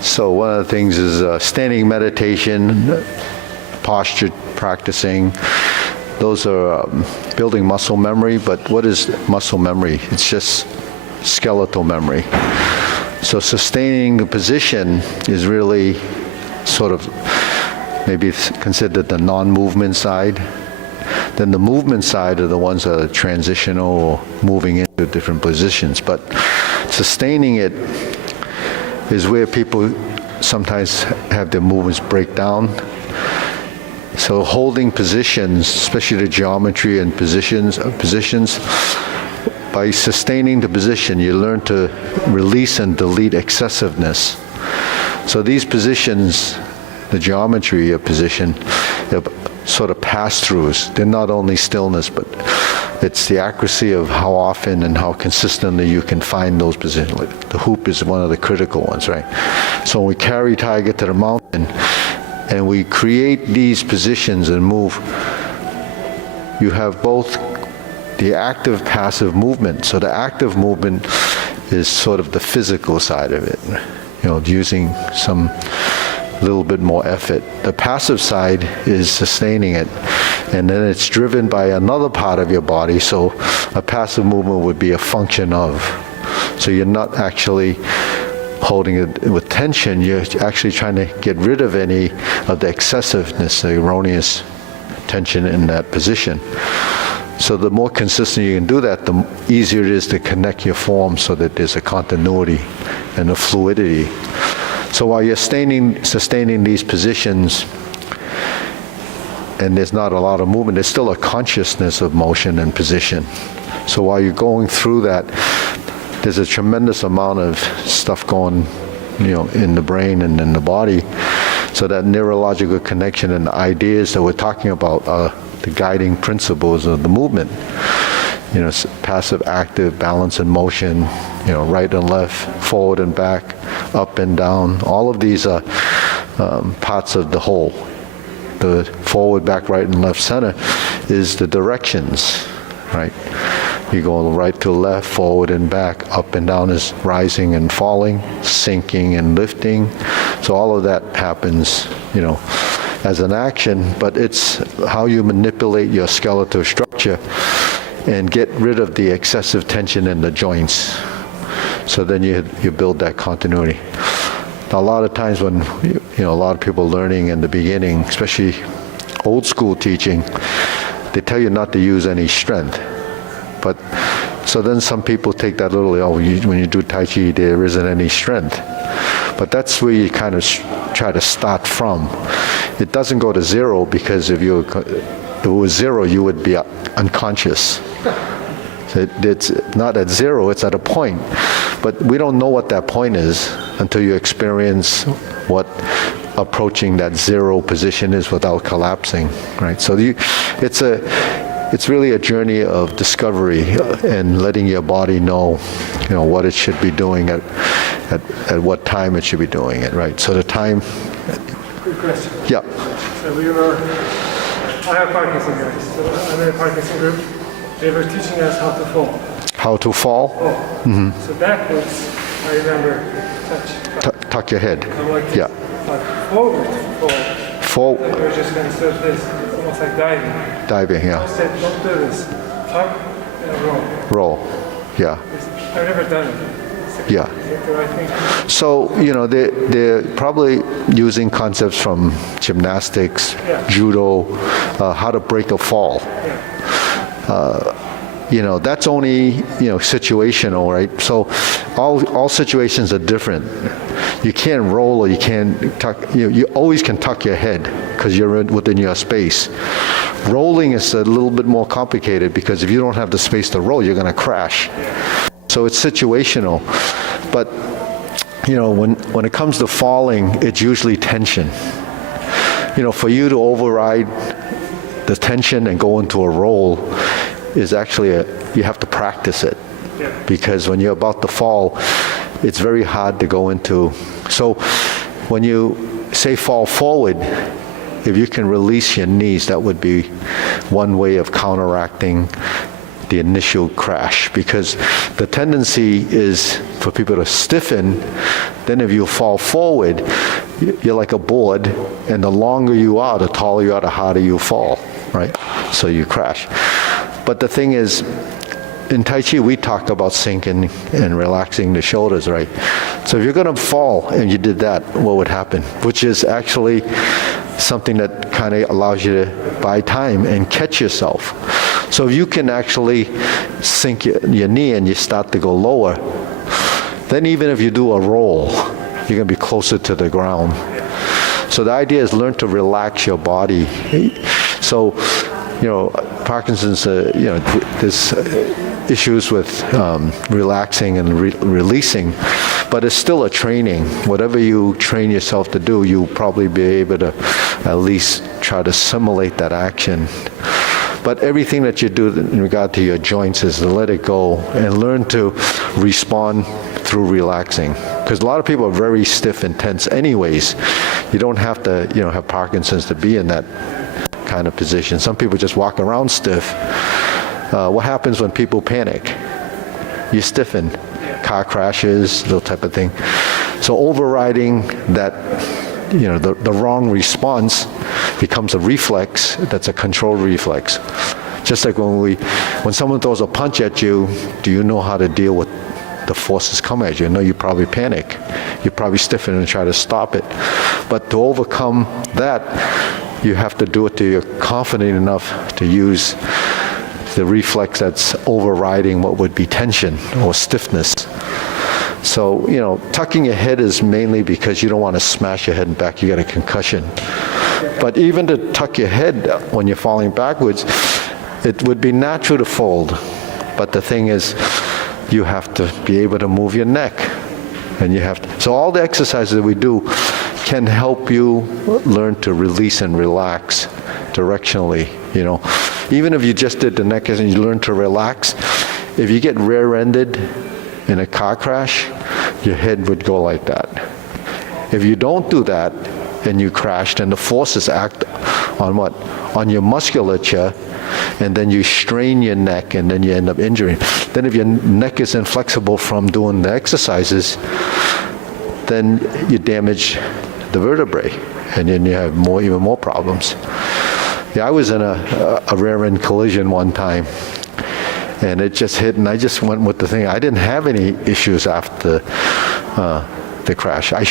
So one of the things is standing meditation, posture practicing. Those are building muscle memory, but what is muscle memory? It's just skeletal memory. So sustaining the position is really sort of maybe considered the non-movement side. Then the movement side are the ones that are transitional or moving into different positions. But sustaining it is where people sometimes have their movements break down. So holding positions, especially the geometry and positions, by sustaining the position, you learn to release and delete excessiveness. So these positions, the geometry of position, they're sort of pass-throughs. They're not only stillness, but it's the accuracy of how often and how consistently you can find those positions. The hoop is one of the critical ones, right? So when we carry tiger to the mountain and we create these positions and move, you have both the active, passive movement. So the active movement is sort of the physical side of it, using some little bit more effort. The passive side is sustaining it, and then it's driven by another part of your body, so a passive movement would be a function of. So you're not actually holding it with tension, you're actually trying to get rid of any of the excessiveness, the erroneous tension in that position. So the more consistent you can do that, the easier it is to connect your form so that there's a continuity and a fluidity. So while you're sustaining these positions, and there's not a lot of movement, there's still a consciousness of motion and position. So while you're going through that, there's a tremendous amount of stuff going, in the brain and in the body. So that neurological connection and the ideas that we're talking about are the guiding principles of the movement. Passive, active, balance and motion, right and left, forward and back, up and down. All of these are parts of the whole. The forward, back, right, and left, center is the directions, right? You go right to left, forward and back, up and down is rising and falling, sinking and lifting. So all of that happens, as an action, but it's how you manipulate your skeletal structure and get rid of the excessive tension in the joints. So then you build that continuity. Now, a lot of times when, a lot of people learning in the beginning, especially old school teaching, they tell you not to use any strength. But, so then some people take that literally, when you do Tai Chi, there isn't any strength. But that's where you kind of try to start from. It doesn't go to zero, because if it was zero, you would be unconscious. It's not at zero, it's at a point. But we don't know what that point is until you experience what approaching that zero position is without collapsing, right? So it's really a journey of discovery and letting your body know, what it should be doing at what time it should be doing it, right? So the time. Good question. Yeah. So I have Parkinson's, guys. So I'm in a Parkinson group. They were teaching us how to fall. How to fall? Mm-hmm. So backwards, I remember tuck your head. I'm like this. Yeah. But forward, fall. Like we're just going to serve this. It's almost like diving. Diving, yeah. I said, don't do this. Tuck and roll. Roll, yeah. I've never done it. Yeah. Is that the right thing? So, they're probably using concepts from gymnastics, judo, how to break a fall. That's only, situational, right? So all situations are different. You can't roll or you can't tuck, you always can tuck your head because you're within your space. Rolling is a little bit more complicated because if you don't have the space to roll, you're going to crash. So it's situational. But, when it comes to falling, it's usually tension. For you to override the tension and go into a roll is actually you have to practice it. Because when you're about to fall, it's very hard to go into. So when you say fall forward, if you can release your knees, that would be one way of counteracting the initial crash, because the tendency is for people to stiffen. Then if you fall forward, you're like a board, and the longer you are, the taller you are, the harder you fall, right? So you crash. But the thing is, in Tai Chi, we talk about sinking and relaxing the shoulders, right? So if you're going to fall and you did that, what would happen? Which is actually something that kind of allows you to buy time and catch yourself. So if you can actually sink your knee and you start to go lower, then even if you do a roll, you're going to be closer to the ground. So the idea is learn to relax your body. So, Parkinson's, this issues with relaxing and releasing, but it's still a training. Whatever you train yourself to do, you'll probably be able to at least try to simulate that action. But everything that you do in regard to your joints is to let it go and learn to respond through relaxing. Because a lot of people are very stiff and tense anyways. You don't have to, have Parkinson's to be in that kind of position. Some people just walk around stiff. What happens when people panic? You stiffen. Car crashes, those type of thing. So overriding that, the wrong response becomes a reflex that's a controlled reflex. Just like when someone throws a punch at you, do you know how to deal with the forces come at you? No, you probably panic. You probably stiffen and try to stop it. But to overcome that, you have to do it till you're confident enough to use the reflex that's overriding what would be tension or stiffness. So, tucking your head is mainly because you don't want to smash your head and back, you get a concussion. But even to tuck your head when you're falling backwards, it would be natural to fold. But the thing is, you have to be able to move your neck. And so all the exercises that we do can help you learn to release and relax directionally, Even if you just did the neck and you learn to relax, if you get rear-ended in a car crash, your head would go like that. If you don't do that and you crashed and the forces act on what? On your musculature, and then you strain your neck and then you end up injuring. Then if your neck is inflexible from doing the exercises, then you damage the vertebrae and then you have even more problems. Yeah, I was in a rear-end collision one time, and it just hit, and I just went with the thing. I didn't have any issues after the crash. I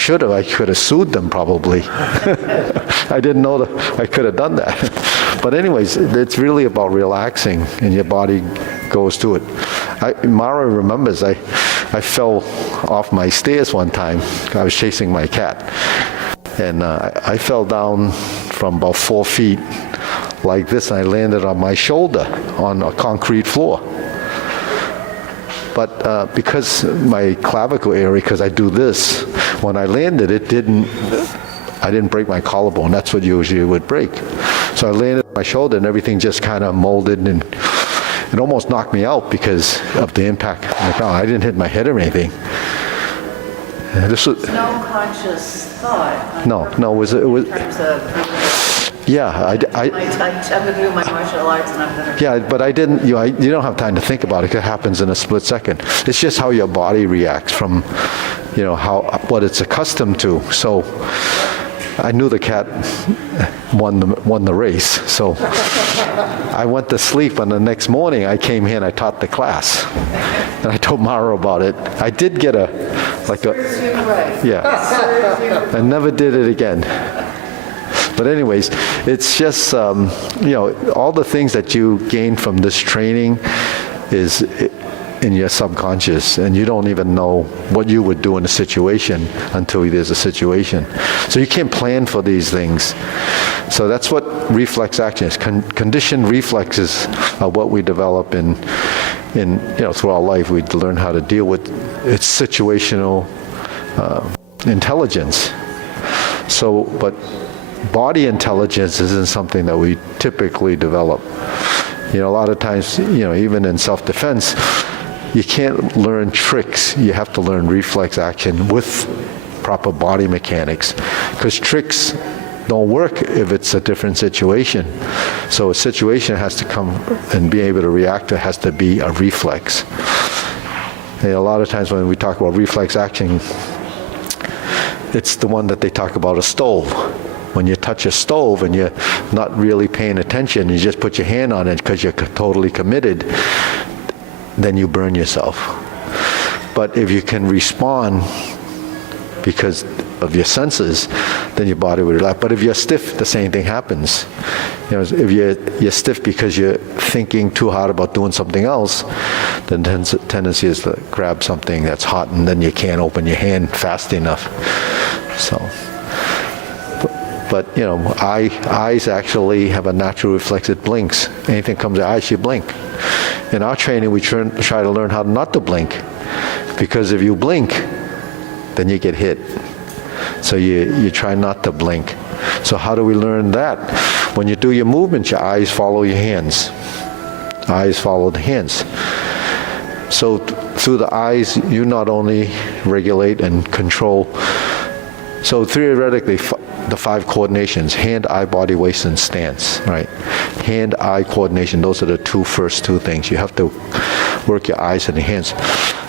could have sued them probably. I didn't know that I could have done that. But anyways, it's really about relaxing, and your body goes to it. Mara remembers I fell off my stairs one time. I was chasing my cat, and I fell down from about 4 feet like this, and I landed on my shoulder on a concrete floor. But because my clavicle area, because I do this, when I landed, I didn't break my collarbone. That's what usually would break. So I landed on my shoulder, and everything just kind of molded, and it almost knocked me out because of the impact on the ground. I didn't hit my head or anything. This was no conscious thought. No, it was. In terms of Yeah, I'm going to do my martial arts, and I'm going to. Yeah, but I didn't. You don't have time to think about it. It happens in a split second. It's just how your body reacts from, what it's accustomed to. So, I knew the cat won the race. So, I went to sleep, and the next morning I came here and I taught the class, and I told Mara about it. I did get yeah. I never did it again. But anyways, it's just, all the things that you gain from this training is in your subconscious, and you don't even know what you would do in a situation until there's a situation. So you can't plan for these things. So that's what reflex action is. Conditioned reflexes are what we develop in through our life. We learn how to deal with its situational intelligence. So, but body intelligence isn't something that we typically develop. A lot of times, even in self-defense, you can't learn tricks. You have to learn reflex action with proper body mechanics, because tricks don't work if it's a different situation. So a situation has to come and be able to react to, has to be a reflex. And a lot of times when we talk about reflex action, it's the one that they talk about, a stove. When you touch a stove and you're not really paying attention, you just put your hand on it because you're totally committed, then you burn yourself. But if you can respond because of your senses, then your body will relax. But if you're stiff, the same thing happens. If you're stiff because you're thinking too hard about doing something else, then the tendency is to grab something that's hot, and then you can't open your hand fast enough. So. But eyes actually have a natural reflex. It blinks. Anything comes to eyes, you blink. in our training, we try to learn how not to blink, because if you blink, then you get hit. So you try not to blink. So how do we learn that? When you do your movements, your eyes follow your hands. Eyes follow the hands. So through the eyes, you not only regulate and control. So theoretically, the 5 coordinations: hand, eye, body, waist, and stance, right? Hand, eye coordination, those are the first two things. You have to work your eyes and the hands.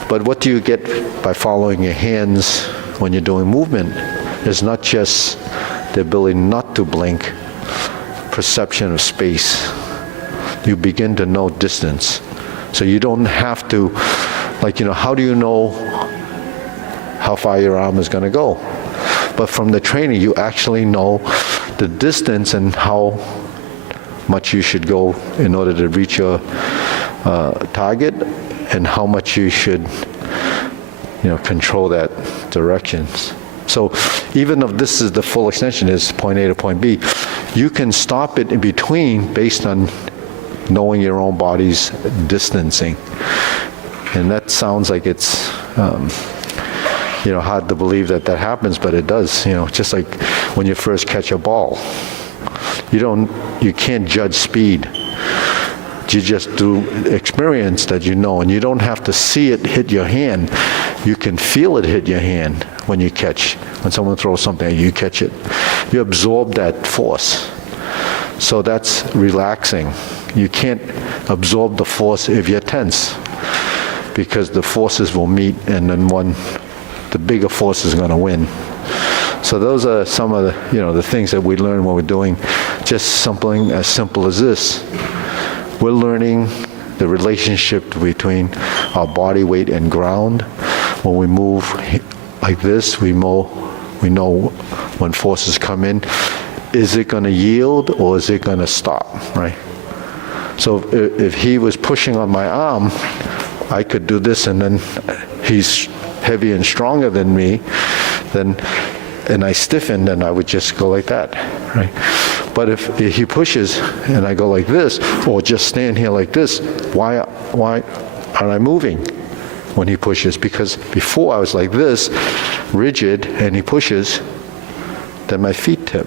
But what do you get by following your hands when you're doing movement is not just the ability not to blink, perception of space. You begin to know distance. So you don't have to, how do you know how far your arm is going to go? But from the training, you actually know the distance and how much you should go in order to reach your target, and how much you should, control that directions. So even if this is the full extension, is point A to point B, you can stop it in between based on knowing your own body's distancing. And that sounds like it's, hard to believe that happens, but it does. Just like when you first catch a ball, you can't judge speed. You just do experience that and you don't have to see it hit your hand. You can feel it hit your hand when you catch. When someone throws something, you catch it. You absorb that force. So that's relaxing. You can't absorb the force if you're tense, because the forces will meet, and then the bigger force is going to win. So those are some of the, the things that we learn when we're doing just something as simple as this. We're learning the relationship between our body weight and ground. When we move like this, we know when forces come in. Is it going to yield or is it going to stop, right? So if he was pushing on my arm, I could do this, and then he's heavy and stronger than me, and I stiffen, then I would just go like that, right? But if he pushes and I go like this, or just stand here like this, why aren't I moving when he pushes? Because before I was like this, rigid, and he pushes, then my feet tip.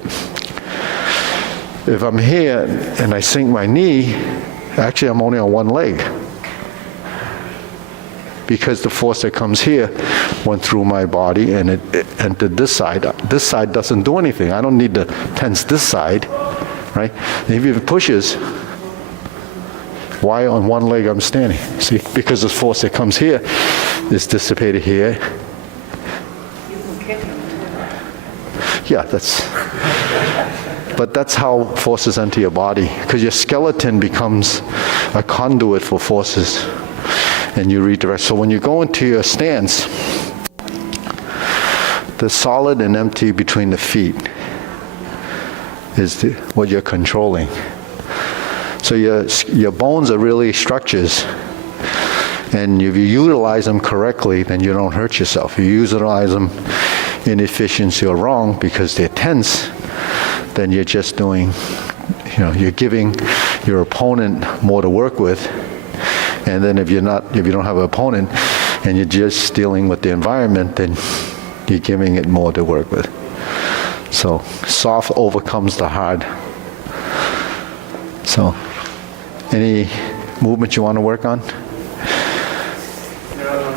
If I'm here and I sink my knee, actually I'm only on one leg, because the force that comes here went through my body and it entered this side. This side doesn't do anything. I don't need to tense this side, right? And if it pushes, why on one leg I'm standing? See, because the force that comes here is dissipated here. You can kick them too. Yeah, but that's how forces enter your body, because your skeleton becomes a conduit for forces, and you redirect. So when you go into your stance, the solid and empty between the feet is what you're controlling. So your bones are really structures, and if you utilize them correctly, then you don't hurt yourself. If you utilize them inefficiency or wrong because they're tense, then you're just doing, you're giving your opponent more to work with. And then if you don't have an opponent and you're just dealing with the environment, then you're giving it more to work with. So soft overcomes the hard. So any movement you want to work on? I'm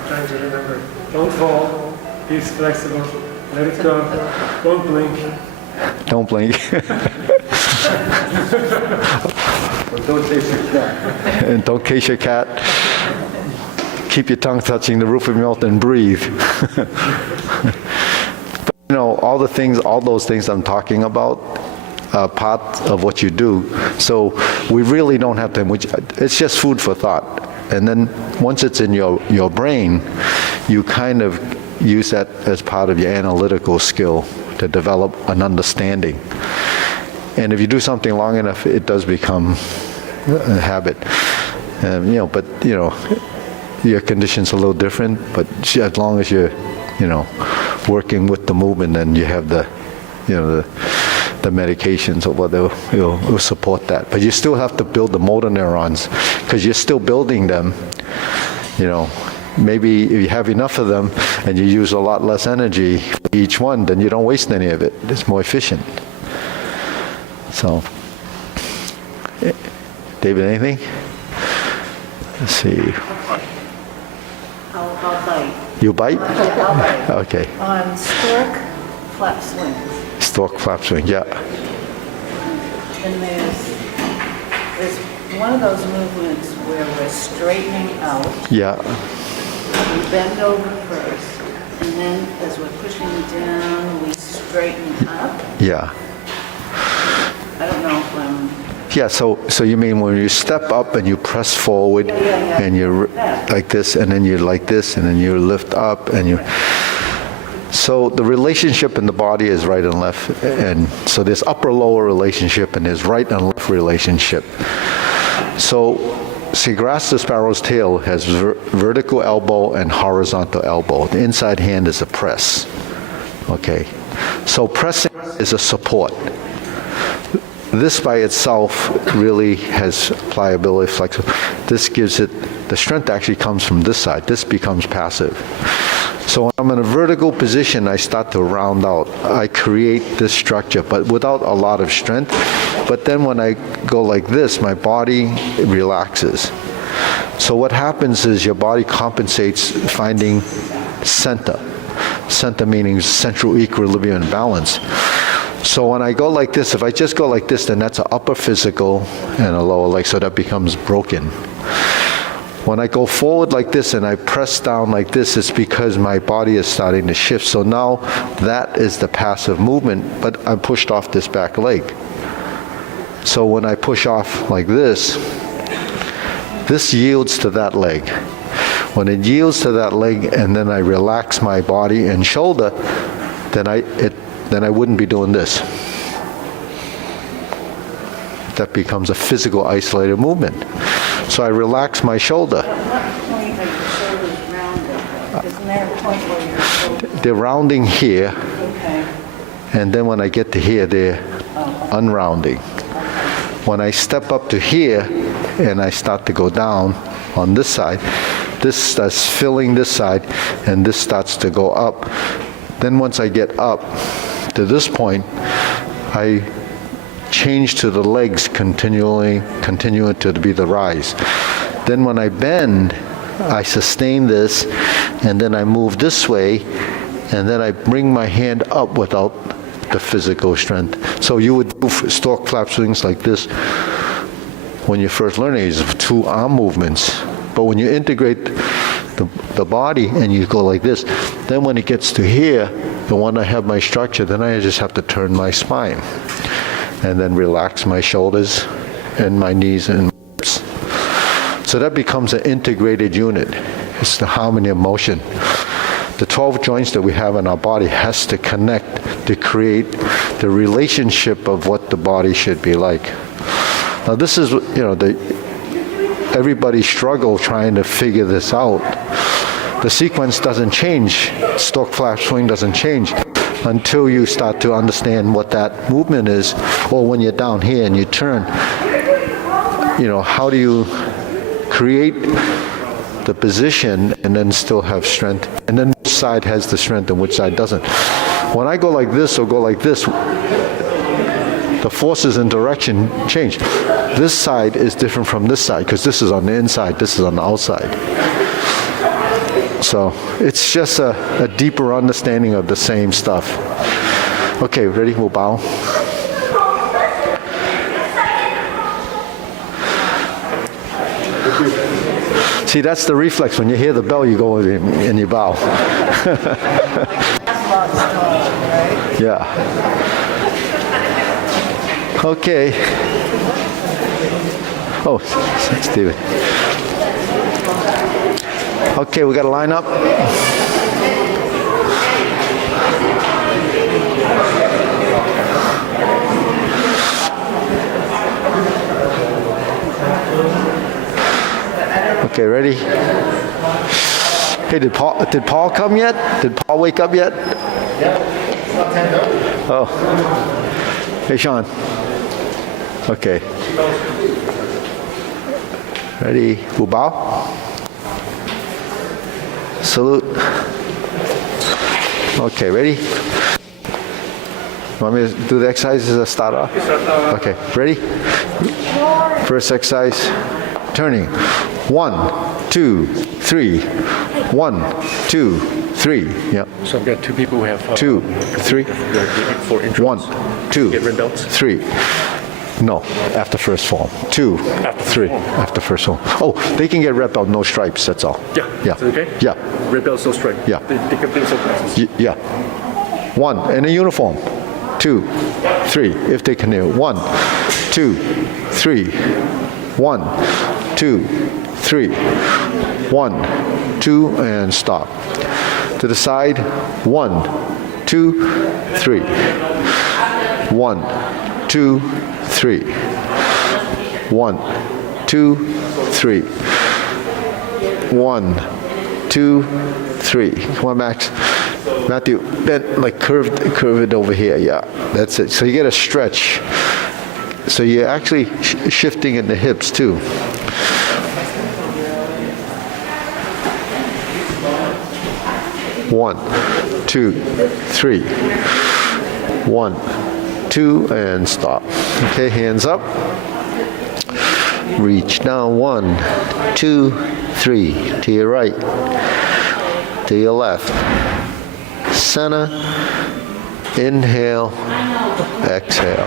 trying to remember. Don't fall. Be flexible. Let it go. Don't blink. Don't blink. Don't chase your cat. And don't chase your cat. Keep your tongue touching the roof of your mouth and breathe. But, all those things I'm talking about are part of what you do. So we really don't have to, it's just food for thought. And then once it's in your brain, you kind of use that as part of your analytical skill to develop an understanding. And if you do something long enough, it does become a habit. Your condition's a little different, but as long as you're, working with the movement, then you have the the medications or whatever will support that. But you still have to build the motor neurons because you're still building them. Maybe if you have enough of them and you use a lot less energy for each one, then you don't waste any of it. It's more efficient. So, David, anything? Let's see. I'll bite. You bite? Yeah, I'll bite. Okay. On stork, flap swings. Stork flap swing, yeah. And there's one of those movements where we're straightening out. Yeah. We bend over first, and then as we're pushing down, we straighten up. Yeah. I don't know if I'm... Yeah, so you mean when you step up and you press forward and you're like this, and then you're like this, and then you lift up, and you... So the relationship in the body is right and left, and so there's upper-lower relationship, and there's right and left relationship. So, see, grass the sparrow's tail has vertical elbow and horizontal elbow. The inside hand is a press. Okay, so pressing is a support. This by itself really has pliability, flexibility. This gives it, the strength actually comes from this side. This becomes passive. So when I'm in a vertical position, I start to round out. I create this structure, but without a lot of strength. But then when I go like this, my body relaxes. So what happens is your body compensates finding center. Center meaning central equilibrium and balance. So when I go like this, if I just go like this, then that's an upper physical and a lower leg, so that becomes broken. When I go forward like this and I press down like this, it's because my body is starting to shift. So now that is the passive movement, but I'm pushed off this back leg. So when I push off like this yields to that leg. When it yields to that leg and then I relax my body and shoulder, then I wouldn't be doing this. That becomes a physical isolated movement. So I relax my shoulder. At what point are your shoulders rounded? Isn't there a point where your shoulders... They're rounding here, Okay. and then when I get to here, they're unrounding. When I step up to here, and I start to go down on this side, this starts filling this side, and this starts to go up. Then once I get up to this point, I change to the legs continuing to be the rise. Then when I bend, I sustain this, and then I move this way, and then I bring my hand up without the physical strength. So you would do stork flap swings like this when you're first learning, is 2 arm movements. But when you integrate the body and you go like this, then when it gets to here, the one I have my structure, then I just have to turn my spine and then relax my shoulders and my knees and hips. So that becomes an integrated unit. It's the harmony of motion. The 12 joints that we have in our body has to connect to create the relationship of what the body should be like. Now this is, everybody struggle trying to figure this out. The sequence doesn't change. Stork flap swing doesn't change until you start to understand what that movement is, or when you're down here and you turn. How do you create the position and then still have strength? And then which side has the strength and which side doesn't? When I go like this or go like this, the forces in direction change. This side is different from this side because this is on the inside, this is on the outside. So it's just a deeper understanding of the same stuff. Okay, ready? We'll bow. See, that's the reflex. When you hear the bell, you go and you bow. Yeah. Okay. Oh, Steven. Okay, we got to line up. Okay, ready? Hey, did Paul come yet? Did Paul wake up yet? Yeah. Oh. Hey, Sean. Okay. Ready? Wu bow. Salute. Okay, ready? Want me to do the exercises to start off? Okay, ready? First exercise, turning. 1, 2, 3. 1, 2, 3. Yeah. So I've got two people who have 2, 3. for injuries. 1, 2, Get red belts? 3. No, after first form. 2, After 3. form. After first form. Oh, they can get red belt, no stripes. That's all. Yeah. Yeah. Is that okay? Yeah. Red belts, no strike. Yeah. They can play some classes. Yeah. 1 in a uniform. 2, 3 if they can hear. 1, 2, 3. 1, 2, 3. 1, 2 and stop. To the side. 1, 2, 3. 1, 2, 3. 1, 2, 3. 1, 2, 3. Come on, Max. Matthew, then like curve it over here. Yeah, that's it. So you get a stretch. So you're actually shifting in the hips too. One, 2, 3. 1, 2, and stop. Okay, hands up. Reach down. 1, 2, 3. To your right. To your left. Center. Inhale. Exhale.